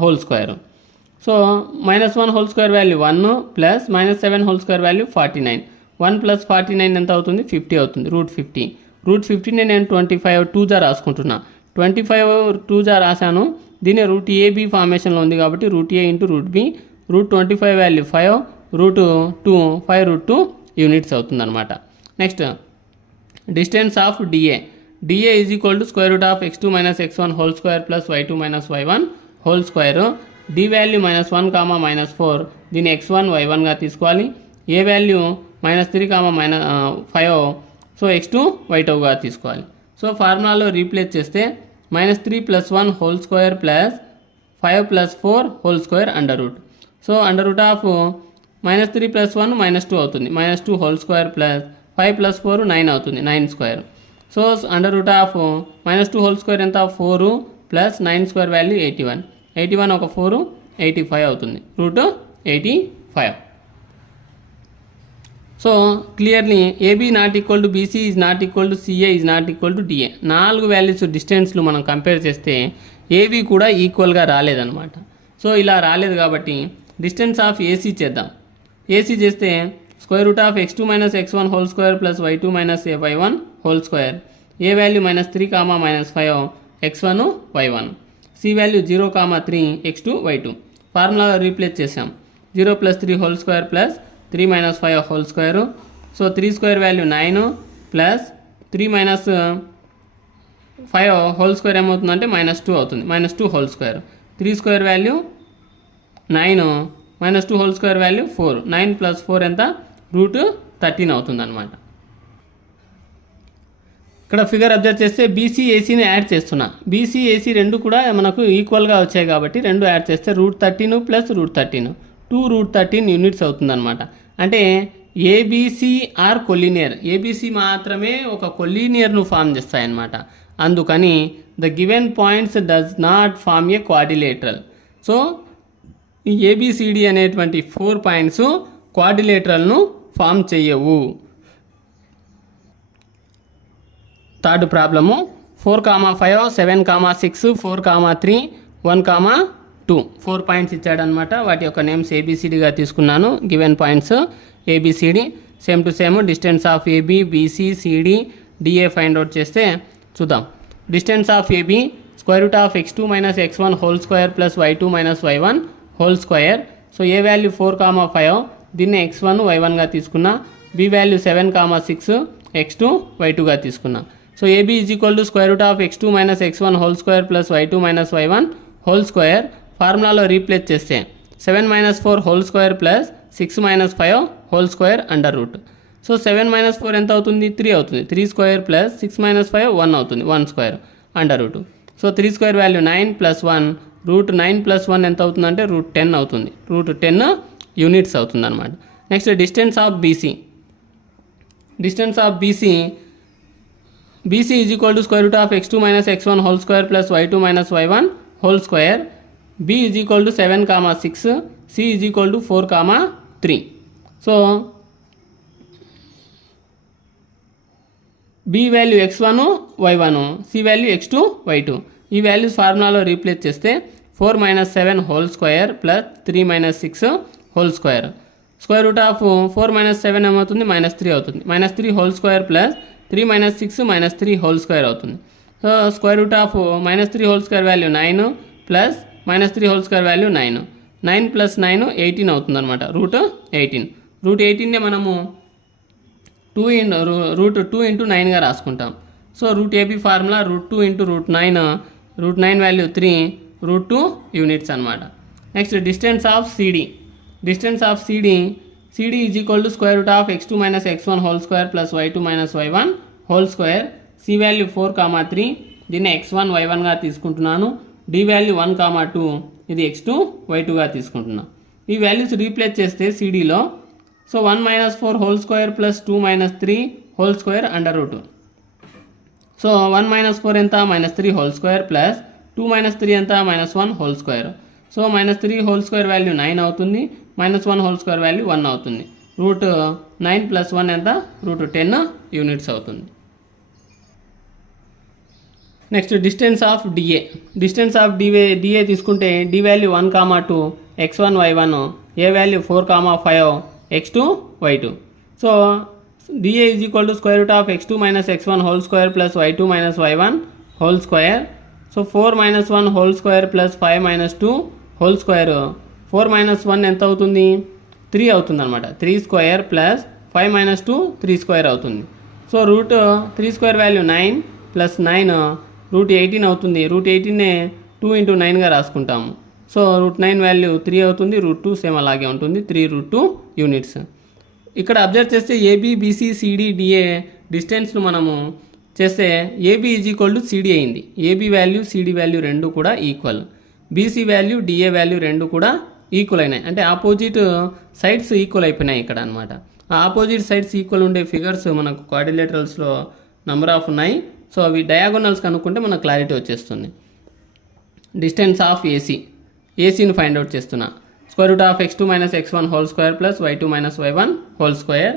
whole square. So -1 whole square value 1 plus -7 whole square value 49. 1 plus 49 ఎంత అవుతుంది, 50 అవుతుంది. √50. √50ని నేను 25 2 రాసుకుంటున్నా. 25 2 రాశాను. దీన్ని √AB ఫార్మేషన్లో ఉంది కాబట్టి √A into √B. √25 value 5, √2 5√2 units అవుతుంది అనమాట. Next distance of DA. DA is equal to √(x2 - x1) whole square plus y2 - y1 whole square. D value -1, -4 దీన్ని x1 y1గా తీసుకోవాలి. ఏ వాల్యూ -3, -5 సో x2 y2గా తీసుకోవాలి. సో ఫార్ములాలో రీప్లేస్ చేస్తే -3 + 1 whole square plus 5 + 4 whole square under root. So under root of -3 + 1 -2 అవుతుంది. -2 whole square plus 5 + 4 9 అవుతుంది. 9 square. So under root of -2 whole square ఎంత, 4 plus 9 square value 81. 81 ఒక 4 85 అవుతుంది. √85. So clearly AB not equal to BC is not equal to CA is not equal to DA. 4 values డిస్టెన్స్లు మనం compare చేస్తే ఏవి కూడా ఈక్వల్గా రాలేదన్నమాట. సో ఇలా రాలేదు కాబట్టి డిస్టెన్స్ ఆఫ్ AC చేద్దాం. AC చేస్తే √(x2 - x1) whole square plus y2 - y1 whole square. A value -3, -5 x1 y1. C value 0, 3 x2 y2. Formula replace చేసాం. 0 + 3 whole square plus 3 - 5 whole square. So 3 square value 9 plus 3 - 5 whole square ఏమవుతుందంటే -2 అవుతుంది. -2 whole square. 3 square value 9 -2 whole square value 4. 9 + 4 ఎంత, √13 అవుతుంది అనమాట. ఇక్కడ figure observe చేస్తే BC ACని add చేస్తున్నా. BC AC రెండు కూడా మనకు ఈక్వల్గా వచ్చాయి కాబట్టి రెండు యాడ్ చేస్తే √13 + √13 2√13 యూనిట్స్ అవుతుందన్నమాట. అంటే ABC ఆర్ కొలీనియర్. ABC మాత్రమే ఒక కొలీనియర్ను ఫామ్ చేస్తాయన్నమాట. అందుకని the given points does not form a quadrilateral. So ఈ ABCD అనేటువంటి 4 పాయింట్స్ క్వాడ్రిలేటరల్ను ఫామ్ చేయవు. థర్డ్ ప్రాబ్లము 4, 5 7, 6 4, 3 1, 2 4 పాయింట్స్ ఇచ్చాడనమాట. వాటి యొక్క నేమ్స్ ABCDగా తీసుకున్నాను. Given points ABCD same to same. Distance of AB BC CD DA find out చేస్తే చూద్దాం. Distance of AB √(x2 - x1) whole square plus y2 - y1 whole square. So A value 4, 5 దీన్ని x1 y1గా తీసుకున్నా. B value 7, 6 x2 y2గా తీసుకున్నా. So AB is equal to √(x2 - x1) whole square plus y2 - y1 whole square. ఫార్ములాలో replace చేస్తే 7 - 4 whole square plus 6 - 5 whole square under root. So 7 - 4 ఎంత అవుతుంది, 3 అవుతుంది. 3 square plus 6 - 5 1 అవుతుంది. 1 square under root. So 3 square value 9 + 1 √9 + 1 ఎంత అవుతుందంటే √10 అవుతుంది. √10 units అవుతుంది అనమాట. Next distance of BC. Distance of BC is equal to √(x2 - x1) whole square plus y2 - y1 whole square. B is equal to 7, 6 C is equal to 4, 3. So B value x1 y1 C value x2 y2. ఈ values ఫార్ములాలో replace చేస్తే 4 - 7 whole square plus 3 - 6 whole square. √4 - 7 ఏమవుతుంది, -3 అవుతుంది. -3 whole square plus 3 - 6 -3 whole square అవుతుంది. So √-3 whole square value 9 plus -3 whole square value 9. 9 + 9 18 అవుతుంది అనమాట. √18. √18నే మనము 2 × 9గా రాసుకుంటాం. So √AB formula √2 × √9. √9 value 3 √2 units అనమాట. Next distance of CD. Distance of CD is equal to √(x2 - x1) whole square plus y2 - y1 whole square. C value 4, 3 దీన్ని x1 y1గా తీసుకుంటున్నాను. D value 1, 2 ఇది x2 y2గా తీసుకుంటున్నాను. ఈ వాల్యూస్ రీప్లేస్ చేస్తే CDలో so 1 - 4 whole square plus 2 - 3 whole square under root. So 1 - 4 ఎంత, -3 whole square plus 2 minus 3 ఎంత -1 whole square. So -3 whole square value 9 అవుతుంది, -1 హోల్ స్క్వేర్ వాల్యూ 1 అవుతుంది. రూట్ 9 + 1 ఎంత రూట్ 10 యూనిట్స్ అవుతుంది. Next distance of DA. Distance of DA తీసుకుంటే D value 1, 2 x1 y1, A value 4, 5 x2 y2. So DA is equal to square root of x2 - x1 whole square plus y2 - y1 whole square. So 4 - 1 whole square plus 5 - 2 whole square. 4 - 1 ఎంత అవుతుంది 3 అవుతుంది అనమాట. 3 square plus 5 - 2 3 square అవుతుంది. So root 3 square value 9 plus 9 root 18 అవుతుంది. Root 18నే 2 × 9గా రాసుకుంటాము. So root 9 value 3 అవుతుంది. రూట్ 2 సేమ్ అలాగే ఉంటుంది, 3 రూట్ 2 యూనిట్స్. ఇక్కడ అబ్జర్వ్ చేస్తే ఏబీ బీసీ సిడి డిఏ డిస్టెన్స్ను మనము చేస్తే AB is equal to CD అయింది. ఏబీ వాల్యూ సిడి వాల్యూ రెండు కూడా equal. BC value DA value రెండు కూడా ఈక్వల్ అయినాయి. అంటే ఆపోజిట్ సైడ్స్ ఈక్వల్ అయిపోయినాయి ఇక్కడ అనమాట. ఆ ఆపోజిట్ సైడ్స్ ఈక్వల్ ఉండే ఫిగర్స్ మనకు క్వాడ్రిలేటరల్స్లో నెంబర్ ఆఫ్ ఉన్నాయి. సో అవి డయాగోనల్స్ కనుక్కుంటే మనకు క్లారిటీ వచ్చేస్తుంది. డిస్టెన్స్ ఆఫ్ ఏసీని ఫైండ్ అవుట్ చేస్తున్నా. Square root of x2 - x1 whole square plus y2 - y1 whole square.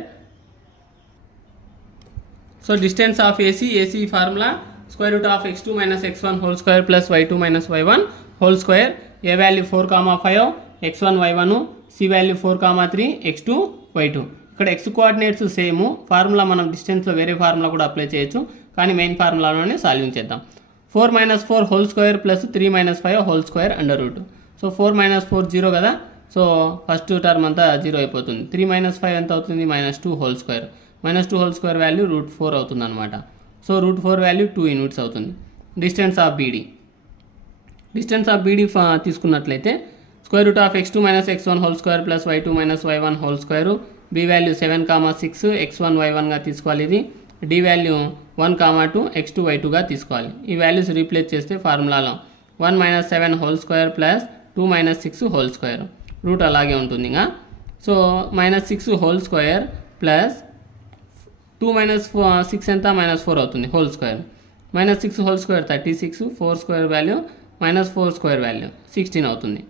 So distance of AC formula square root of x2 - x1 whole square plus y2 - y1 whole square. A value 4, 5 x1 y1, C value 4, 3 x2 y2. ఇక్కడ x coordinates same. Formula మనం డిస్టెన్స్లో వేరే formula కూడా apply చేయొచ్చు, కానీ main ఫార్ములాలోనే solving చేద్దాం. 4 - 4 whole square plus 3 - 5 whole square under root. So 4 - 4 0 కదా. So first term అంతా 0 అయిపోతుంది. 3 - 5 ఎంత అవుతుంది -2 whole square. -2 whole square value root 4 అవుతుంది అనమాట. సో రూట్ 4 వాల్యూ 2 యూనిట్స్ అవుతుంది. Distance of BD. Distance of BD తీసుకున్నట్లయితే square root of x2 - x1 whole square plus y2 - y1 whole square. B value 7, 6 x1 y1గా తీసుకోవాలి. ఇది D value 1, 2 x2 y2గా తీసుకోవాలి. ఈ వాల్యూస్ రీప్లేస్ చేస్తే ఫార్ములాలో 1 - 7 whole square plus 2 - 6 whole square. Root అలాగే ఉంటుంది ఇంకా. సో -6 హోల్ స్క్వేర్ ప్లస్ 2 - 6 ఎంత -4 అవుతుంది whole square. -6 whole square 36, 4 square value -4 square value 16 అవుతుంది.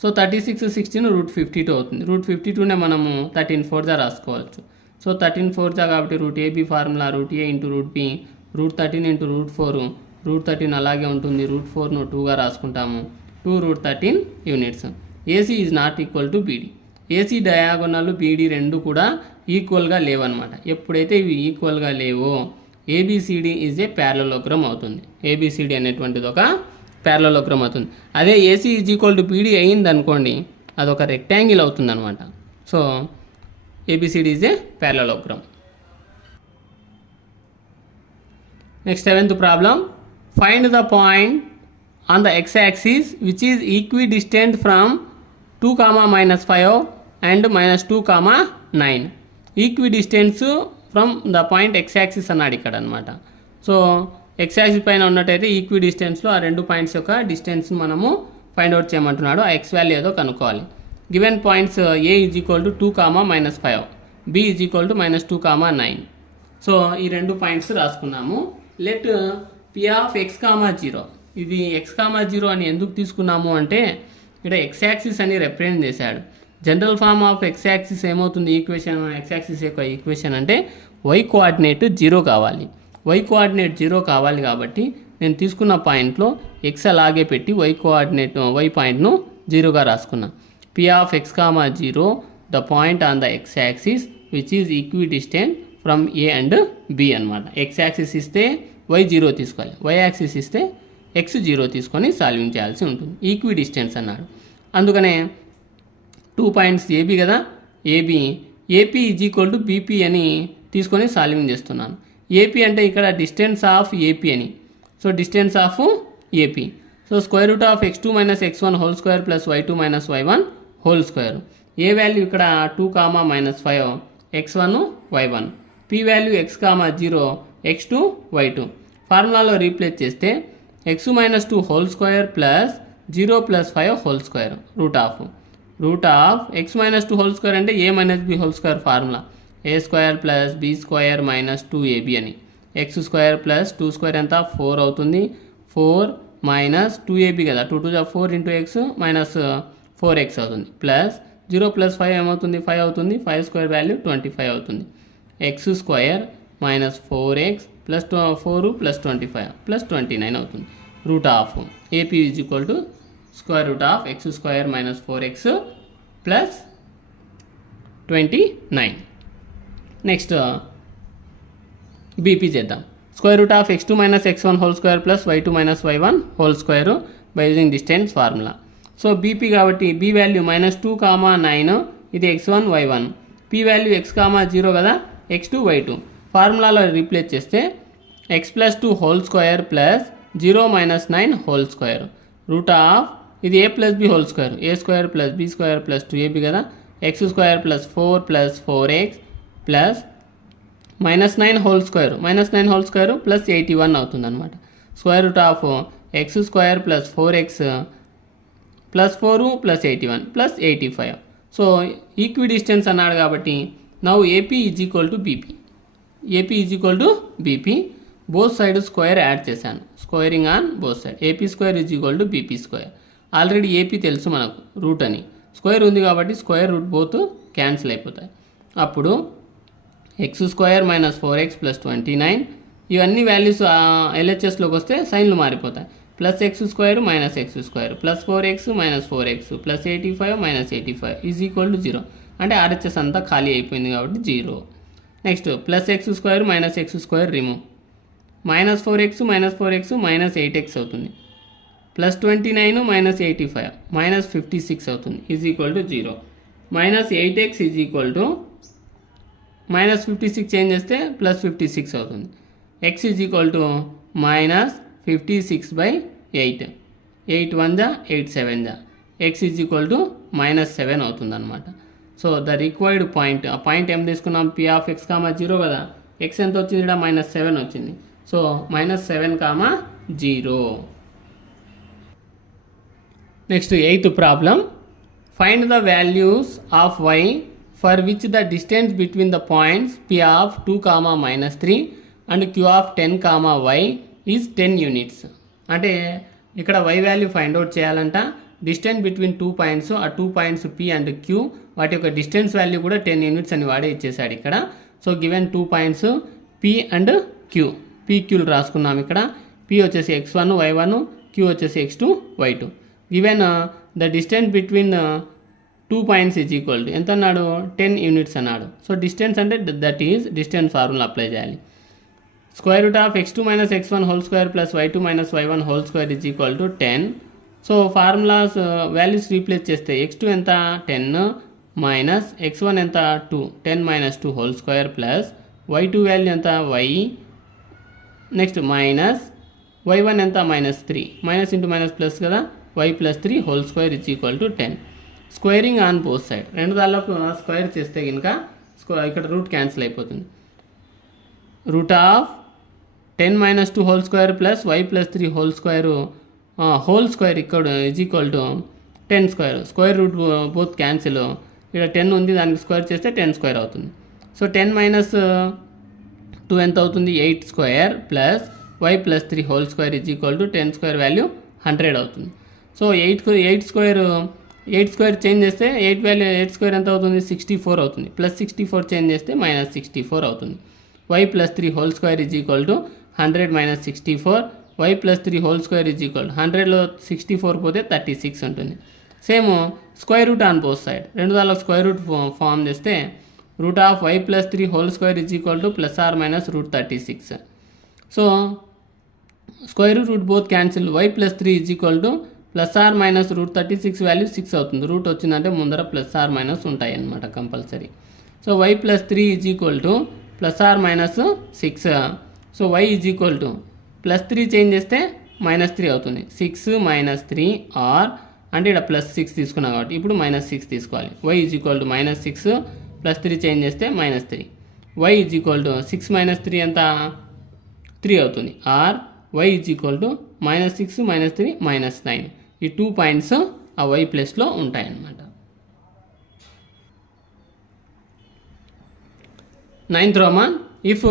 సో 36, 16 రూట్ 52 అవుతుంది. రూట్ 52నే మనము 13/4 రాసుకోవచ్చు. సో 13/4 కాబట్టి రూట్ ఏబీ ఫార్ములా రూట్ ఏ into root B root 13 into root 4. Root 13 అలాగే ఉంటుంది. రూట్ 4ను 2గా రాసుకుంటాము. 2 root 13 units. AC is not equal to BD. AC diagonal BD రెండు కూడా ఈక్వల్గా లేవన్నమాట. ఎప్పుడైతే ఇవి ఈక్వల్గా లేవో ఏబిసిడి ఈజ్ ఏ ప్యారలలోగ్రామ్ అవుతుంది. ఏబిసిడి అనేటువంటిది ఒక ప్యారలలోగ్రామ్ అవుతుంది. అదే AC is equal to BD అయింది అనుకోండి, అదొక రెక్టాంగిల్ అవుతుంది అనమాట. So ABCD is a parallelogram. Next 7th problem. Find the point on the x-axis which is equidistant from 2, -5 and -2, 9. Equidistance from the point x-axis అన్నాడు ఇక్కడ అనమాట. సో x-axis పైన ఉన్నట్టయితే ఈక్విడిస్టెన్స్లో ఆ రెండు పాయింట్స్ యొక్క డిస్టెన్స్ని మనము ఫైండ్ అవుట్ చేయమంటున్నాడు. ఆ x వాల్యూ ఏదో కనుక్కోవాలి. Given points a is equal to 2, -5, b is equal to -2, 9. So ఈ రెండు పాయింట్స్ రాసుకున్నాము. Let p of x, 0. ఇది x, 0 అని ఎందుకు తీసుకున్నాము అంటే ఇక్కడ x-axis అని రిప్రజెంట్ చేశాడు. జనరల్ ఫార్మ్ ఆఫ్ x-axis ఏమవుతుంది ఈక్వేషన్, x-axis యొక్క ఈక్వేషన్ అంటే y కోఆర్డినేట్ 0 కావాలి. y కోఆర్డినేట్ 0 కావాలి కాబట్టి నేను తీసుకున్న పాయింట్లో x అలాగే పెట్టి y పాయింట్ను 0గా రాసుకున్నా. p of x, 0 the point on the x-axis which is equidistant from a and b అనమాట. x-axis ఇస్తే y 0 తీసుకోవాలి, y-axis ఇస్తే x 0 తీసుకొని సాల్వింగ్ చేయాల్సి ఉంటుంది. ఈక్విడిస్టెన్స్ అన్నాడు. అందుకనే 2 పాయింట్స్ ఏబీ కదా, AP is equal to BP అని తీసుకొని సాల్వింగ్ చేస్తున్నాను. ఏపీ అంటే ఇక్కడ డిస్టెన్స్ ఆఫ్ ఏపీ అని. So distance of AP. So square root of x2 - x1 whole square plus y2 - y1 whole square. A value ఇక్కడ 2, -5 x1 y1. p value x, 0 x2 y2. ఫార్ములాలో replace చేస్తే x - 2 whole square plus 0 + 5 whole square root of x - 2 whole square అంటే a - b whole square formula a² + b² - 2ab అని. x² + 2² ఎంత 4 అవుతుంది. 4 minus 2ab కదా, 2 2 4 into X minus 4x అవుతుంది, plus 0 plus 5 ఏమవుతుంది, 5 అవుతుంది, 5 స్క్వేర్ వాల్యూ 25 అవుతుంది. X square minus 4x plus 4 plus 25 plus 29 అవుతుంది. Root of AP is equal to square root of x square minus 4x plus 29. Next BP చేద్దాం. Square root of x2 minus x1 whole square plus y2 minus y1 whole square by using distance formula. So BP కాబట్టి B value -2, 9 ఇది x1 y1, P value x, 0 కదా, x2 y2. ఫార్ములాలో replace చేస్తే x plus 2 whole square plus 0 minus 9 whole square root of ఇది a plus B whole square, a square plus B square plus 2ab కదా, x square plus 4 plus 4x plus -9 whole square plus 81 అవుతుంది అనమాట. Square root of x square plus 4x plus 4 plus 81 plus 85. So equidistance అన్నాడు కాబట్టి now AP is equal to BP, both side square add చేశాను, squaring on both side. AP square is equal to BP square. Already AP తెలుసు మనకు, route అని, square ఉంది కాబట్టి square root both cancel అయిపోతాయి. అప్పుడు X square minus 4x plus 29, ఇవన్నీ values ఎల్హెచ్ఎస్లోకి వస్తే సైన్లు మారిపోతాయి. Plus X square minus X square plus 4x minus 4x plus 85 minus 85 is equal to 0. అంటే ఆర్హెచ్ఎస్ అంతా ఖాళీ అయిపోయింది కాబట్టి 0. Next plus X square minus X square remove, minus 4x minus 8x అవుతుంది, plus 29 minus 85 minus 56 అవుతుంది, is equal to 0. Minus 8x is equal to minus 56 change చేస్తే plus 56 అవుతుంది. X is equal to minus 56/8, 8 1 8 7 X is equal to minus 7 అవుతుంది అనమాట. So the required point, ఆ point ఏం తీసుకున్నాం, P of x, 0 కదా, X ఎంత వచ్చింది ఇక్కడ -7 వచ్చింది. So -7, 0. Next 8th problem, find the values of y for which the distance between the points p of 2, -3 and q of 10, y is 10 units. అంటే ఇక్కడ y వాల్యూ ఫైండ్ అవుట్ చేయాలంట, distance between 2 points, ఆ 2 points p and q, వాటి యొక్క distance value కూడా 10 units అని వాడే ఇచ్చేసాడు ఇక్కడ. So given 2 points p and q, pqలు రాసుకున్నాం ఇక్కడ. p వచ్చేసి x1 y1, q వచ్చేసి x2 y2. Given the distance between 2 points is equal to ఎంత అన్నాడు, 10 యూనిట్స్ అన్నాడు. సో డిస్టెన్స్ అంటే that is distance formula apply చేయాలి. Square root of x2 minus x1 whole square plus y2 minus y1 whole square is equal to 10. So formulas values replace చేస్తే x2 ఎంత 10 minus x1 ఎంత 2, 10 minus 2 whole square plus y2 value ఎంత y, next minus y1 ఎంత -3, minus into minus plus కదా, y plus 3 whole square is equal to 10. Squaring on both side, రెండు దానిలోకి square చేస్తే కనుక ఇక్కడ రూట్ క్యాన్సిల్ అయిపోతుంది. Root of 10 minus 2 whole square plus y plus 3 whole square ఇక్కడ is equal to 10 square. Square root both cancel, ఇక్కడ 10 ఉంది, దానికి స్క్వేర్ చేస్తే 10 స్క్వేర్ అవుతుంది. సో 10 మైనస్ 2 ఎంత అవుతుంది, 8 square plus y plus 3 whole square is equal to 10 square value 100 అవుతుంది. So 8 square change చేస్తే 8 స్క్వేర్ ఎంత అవుతుంది, 64 అవుతుంది, ప్లస్ 64 చేంజ్ చేస్తే -64 అవుతుంది. y plus 3 whole square is equal to 100 minus 64, y plus 3 whole square is equal 100లో 64 పోతే 36 ఉంటుంది. Same square root on both side, రెండు దానిలో స్క్వేర్ రూట్ ఫామ్ చేస్తే root of y plus 3 whole square is equal to plus or minus √36. So square root both cancel, y plus 3 is equal to plus or minus √36 value 6 అవుతుంది. Route వచ్చిందంటే ముందర plus or minus ఉంటాయి అన్నమాట compulsory. So y plus 3 is equal to plus or minus 6. So y is equal to plus 3 change చేస్తే -3 అవుతుంది, 6 - 3 are అంటే ఇక్కడ plus 6 తీసుకున్నాం కాబట్టి ఇప్పుడు -6 తీసుకోవాలి. y is equal to -6 plus 3 change చేస్తే -3, y ఈజ్ ఈక్వల్ టు 6 - 3 ఎంత 3 అవుతుంది, or y is equal to -6 - 3 -9. ఈ 2 పాయింట్స్ ఆ y ప్లస్లో ఉంటాయన్నమాట. 9th Roman, if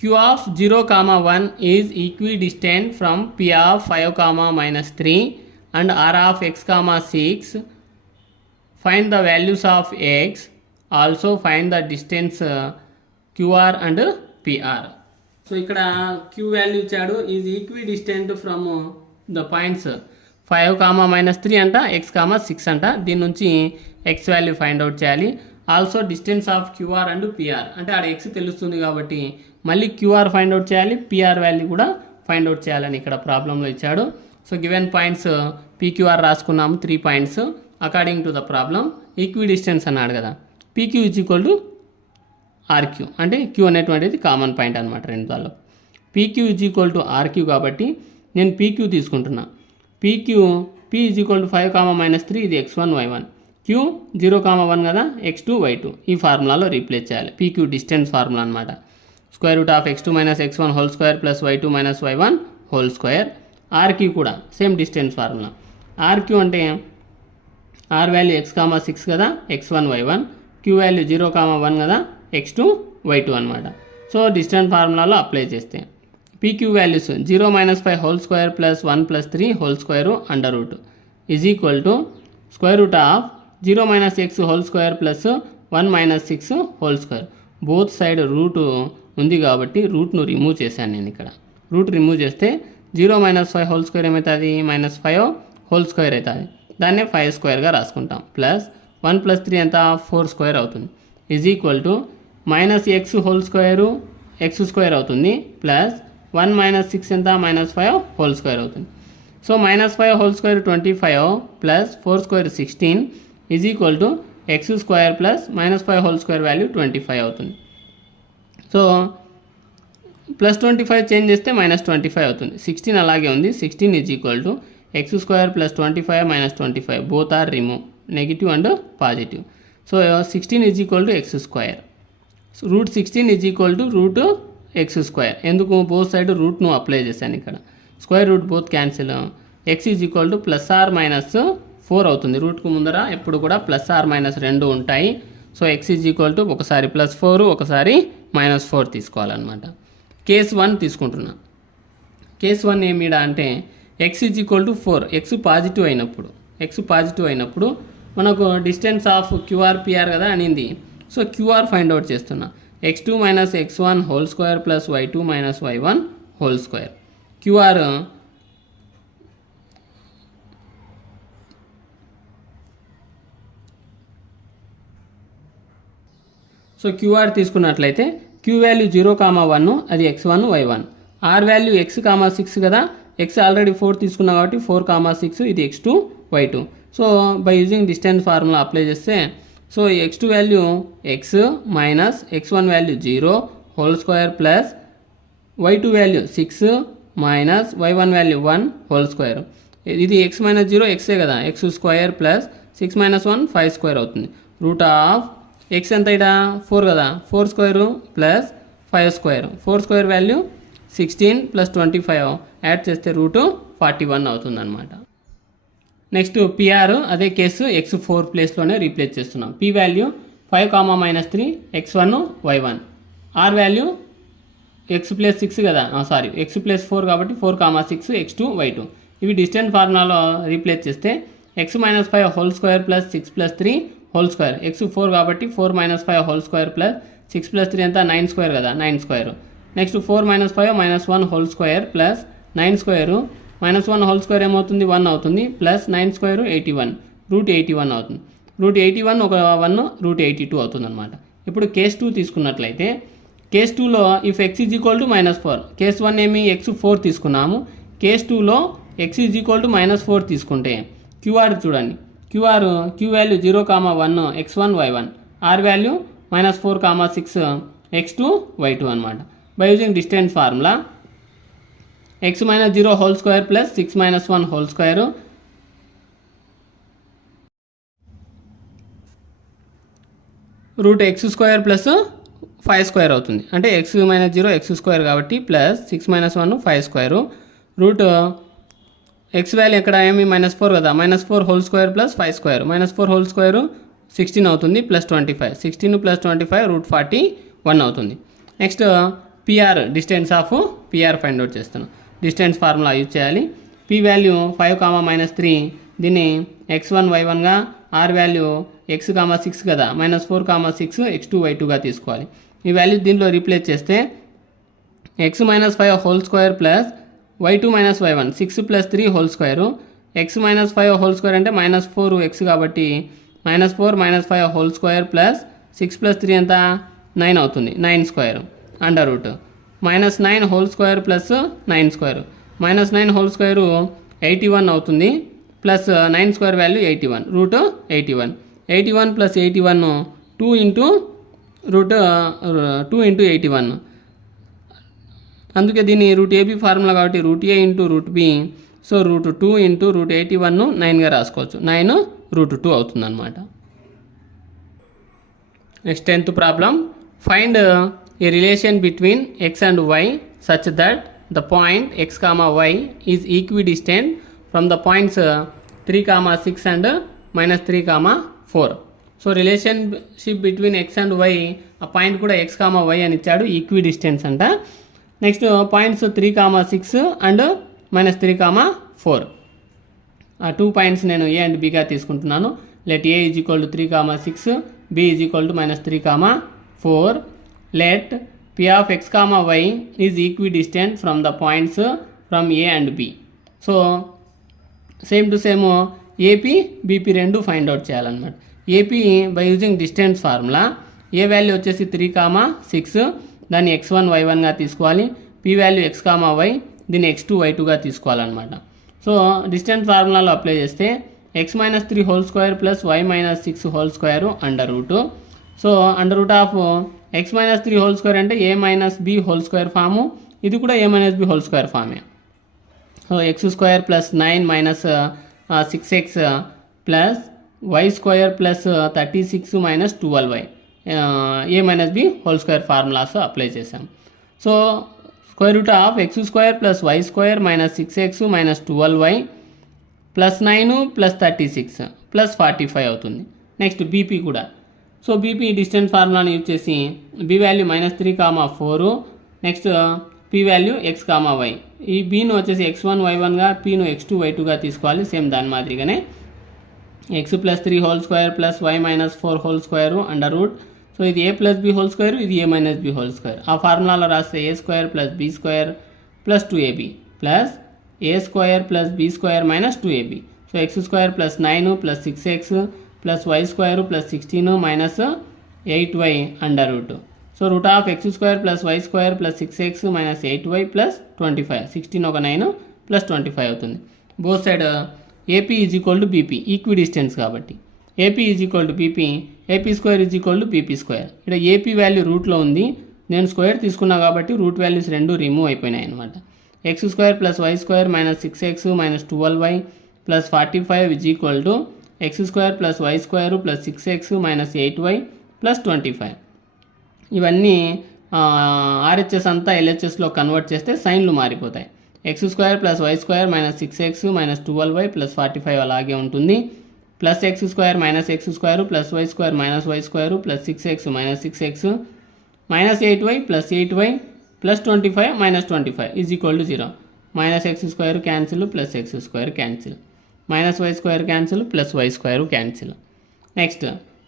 Q of 0, 1 is equidistant from P of 5, minus 3 and R of x, 6. Find the values of x. Also find the distance QR and PR. So ఇక్కడ Q value ఇచ్చాడు is equidistant from the points 5, minus 3 అంట, x, 6 అంట. దీని నుంచి x value find out చేయాలి. Also distance of QR and PR, అంటే ఆడ x తెలుస్తుంది కాబట్టి మళ్ళీ క్యూఆర్ ఫైండ్ అవుట్ చేయాలి, పిఆర్ వాల్యూ కూడా ఫైండ్ అవుట్ చేయాలని ఇక్కడ ప్రాబ్లంలో ఇచ్చాడు. సో గివెన్ పాయింట్స్ పీక్యూఆర్ రాసుకున్నాము 3 points according to the problem. Equidistance అన్నాడు కదా, PQ is equal to RQ, అంటే క్యూ అనేటువంటిది కామన్ పాయింట్ అనమాట రెండు దానిలో. PQ is equal to RQ కాబట్టి నేను పీక్యూ తీసుకుంటున్నా. PQ P is equal to 5, minus 3 ఇది x1 y1, క్యూ 0, 1 కదా, x2 y2 ఈ ఫార్ములాలో రీప్లేస్ చేయాలి. పీక్యూ డిస్టెన్స్ ఫార్ములా అనమాట. Square root of x2 minus x1 whole square plus y2 minus y1 whole square. RQ కూడా same distance formula. RQ అంటే are value x, 6 కదా, x1 y1, queue value 0, 1 కదా, x2 y2 అనమాట. So distance ఫార్ములాలో apply చేస్తే PQ values 0, minus 5 whole square plus 1 plus 3 whole square under root is equal to square root of 0, minus x whole square plus 1 minus 6 whole square. Both side root ఉంది కాబట్టి రూట్ను remove చేశాను నేను ఇక్కడ. Route remove చేస్తే 0, minus 5 whole square ఏమవుతుంది, -5 whole square అవుతుంది. దాన్నే 5 స్క్వేర్గా రాసుకుంటాం. ప్లస్ 1 plus 3 ఎంత 4 స్క్వేర్ అవుతుంది. Is equal to -x whole square x square అవుతుంది, ప్లస్ 1 minus 6 ఎంత -5 హోల్ స్క్వేర్ అవుతుంది. So -5 whole square 25 plus 4 square 16 is equal to x square plus -5 whole square value 25 అవుతుంది. So plus 25 change చేస్తే -25 అవుతుంది. 16 అలాగే ఉంది. 16 is equal to x square plus 25 minus 25 both or remove, negative and positive. So 16 is equal to x square. Root 16 is equal to root x square. ఎందుకు both side రూట్ను apply చేశాను ఇక్కడ. Square root both cancel. x is equal to plus or minus 4 అవుతుంది. రూట్కు ముందర ఎప్పుడు కూడా plus or minus 2 ఉంటాయి. So x is equal to ఒకసారి +4 ఒకసారి -4 తీసుకోవాలన్నమాట. కేస్ 1 తీసుకుంటున్నా. కేస్ 1 ఏమిడా అంటే x is equal to 4, x positive అయినప్పుడు మనకు డిస్టెన్స్ ఆఫ్ క్యూఆర్ పిఆర్ కదా అనింది. సో క్యూఆర్ ఫైండ్ అవుట్ చేస్తున్నా. x2 minus x1 whole square plus y2 minus y1 whole square. QR so QR తీసుకున్నట్లయితే క్యూ వాల్యూ 0, 1 అది x1 y1, are value x, 6 కదా, x already 4 తీసుకున్నాం కాబట్టి 4, 6 ఇది x2 y2. So by using distance formula apply చేస్తే so x2 value x minus x1 value 0 whole square plus y2 value 6 minus y1 value 1 whole square. ఇది x minus 0 xే కదా, x square plus 6 minus 1 5 square అవుతుంది. Root of x ఎంత ఇక్కడ 4 కదా, 4 square plus 5 square, 4 square value 16 plus 25 add చేస్తే root 41 అవుతుంది అనమాట. నెక్స్ట్ పిఆర్ అదే కేసు x4 ప్లేస్లోనే రీప్లేస్ చేస్తున్నాం. p value 5, minus 3 x1 y1, r value x plus 6 కదా, సారీ x ప్లస్ 4 కాబట్టి 4, 6 x2 y2. ఇవి డిస్టెన్స్ ఫార్ములాలో రీప్లేస్ చేస్తే x minus 5 whole square plus 6 plus 3 whole square, x 4 కాబట్టి 4 minus 5 whole square plus 6 plus 3 ఎంత 9 square కదా, 9 square. Next 4 minus 5 minus 1 whole square plus 9 square -1 whole square ఏమవుతుంది 1 అవుతుంది, plus 9 square 81 route 81 అవుతుంది. Route 81 ఒక 1 route 82 అవుతుంది అనమాట. ఇప్పుడు కేస్ 2 తీసుకున్నట్లయితే కేస్ 2లో if x is equal to -4, case 1 ఏమి x4 తీసుకున్నాము, కేస్ 2లో x ఈజ్ ఈక్వల్ టు -4 తీసుకుంటే క్యూఆర్ చూడండి, queue value 0, 1 x1 y1, are value -4, 6 x2 y2 అనమాట. By using distance formula x minus 0 whole square plus 6 minus 1 whole square route x square plus 5 square అవుతుంది. అంటే x minus 0 x square కాబట్టి plus 6 minus 1 5 square root x value ఇక్కడ ఏమి -4 కదా, -4 whole square plus 5 square, -4 whole square 16 అవుతుంది plus 25, 16 plus 25 route 41 అవుతుంది. Next PR distance of PR find out చేస్తున్నాం. Distance formula use చేయాలి. పి వాల్యూ 5, -3 దీన్ని x1 y1గా, are value x, 6 కదా, -4, 6 x2 y2గా తీసుకోవాలి. ఈ వాల్యూ దీనిలో రీప్లేస్ చేస్తే x - 5 whole square plus y2 - y1 6 + 3 whole square, x - 5 whole square అంటే -4x కాబట్టి -4 - 5 హోల్ స్క్వేర్ ప్లస్ 6 + 3 ఎంత 9 అవుతుంది, 9 square under route -9 whole square plus 9 square, -9 whole square 81 అవుతుంది, ప్లస్ 9 స్క్వేర్ వాల్యూ 81 రూట్ 81 + 81 2 × 81. అందుకే దీన్ని √AB ఫార్ములా కాబట్టి √A × √B. So √2 × √81 9గా రాసుకోవచ్చు. 9 √2 అవుతుంది అనమాట. Next 10th problem. Find a relation between x and y such that the point x, y is equidistant from the points 3, 6 and -3, 4. So relationship between X and Y, ఆ point కూడా x, y అని ఇచ్చాడు, equidistance అంట. Next points 3, 6 and -3, 4. ఆ 2 points నేను ఏ and బిగా తీసుకుంటున్నాను. Let A is equal to 3, 6, B is equal to -3, 4. Let P of x, y is equidistant from the points from A and B. So same to same AP BP రెండు find out చేయాలన్నమాట. AP by using distance formula, A value వచ్చేసి 3, 6 దాన్ని x1 y1గా తీసుకోవాలి. P value x, y దీన్ని x2 y2గా తీసుకోవాలన్నమాట. So distance ఫార్ములాలో అప్లై చేస్తే x - 3 whole square plus y - 6 whole square under root. So under root of x - 3 whole square అంటే a - b whole square form, ఇది కూడా a - b హోల్ స్క్వేర్ ఫామే. So x² + 9 - 6x plus y² + 36 - 12y a - b whole square formulas apply చేసాం. So square root of x² + y² - 6x - 12y + 9 + 36 + 45 అవుతుంది. Next BP కూడా. So BP distance ఫార్ములాని use చేసి B value -3, 4. Next P value x, y. ఈ బీను వచ్చేసి x1 y1గా, పీను x2 y2గా తీసుకోవాలి. Same దాని మాదిరిగానే x + 3 whole square plus y - 4 whole square under root. So ఇది a + b హోల్ స్క్వేర్, ఇది a - b హోల్ స్క్వేర్. ఆ ఫార్ములాలో రాస్తే a² + b² + 2ab plus a² + b² - 2ab. So x² + 9 + 6x plus y² + 16 - 8y under root. So root of x² + y² + 6x - 8y + 25. 16 ఒక 9 + 25 అవుతుంది. Both side AP is equal to BP, equidistance కాబట్టి AP is equal to BP, AP² is equal to BP². ఇక్కడ AP value రూట్లో ఉంది, నేను square తీసుకున్నా కాబట్టి root values రెండు రిమూవ్ అయిపోయినాయి అనమాట. x² + y² - 6x - 12y + 45 is equal to x² + y² + 6x - 8y + 25. ఇవన్నీ ఆర్హెచ్ఎస్ అంతా ఎల్హెచ్ఎస్లో కన్వర్ట్ చేస్తే సైన్లు మారిపోతాయి. x² + y² - 6x - 12y + 45 అలాగే ఉంటుంది. Plus x² - x² + y² - y² + 6x - 6x -8y + 8y + 25 - 25 is equal to 0. -x² cancel, plus x² cancel, -y² cancel, plus y² cancel. Next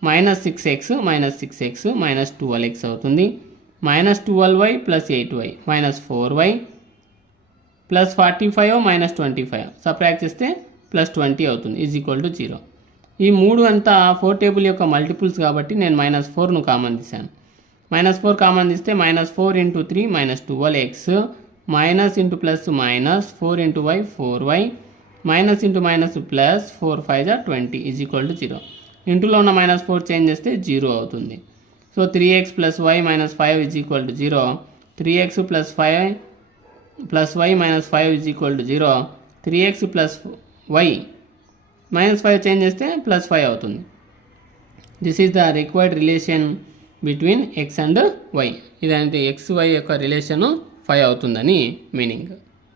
-6x - 6x - 12x అవుతుంది. -12y + 8y -4y plus 45 - 25 subtract చేస్తే +20 అవుతుంది, is equal to 0. ఈ మూడు అంతా 4 table యొక్క multiples కాబట్టి నేను -4ను common తీశాను. -4 కామన్ తీస్తే -4 × 3 -12x -× plus -4 × y 4y -× plus 4 5 20 is equal to 0. ఇంటూలో ఉన్న -4 చేంజ్ చేస్తే 0 అవుతుంది. So 3x + y - 5 is equal to 0. 3x + 5 + y - 5 is equal to 0. 3x + y -5 change చేస్తే +5 అవుతుంది. This is the required relation between x and y. ఇదంటే x y యొక్క relation 5 అవుతుందని meaning.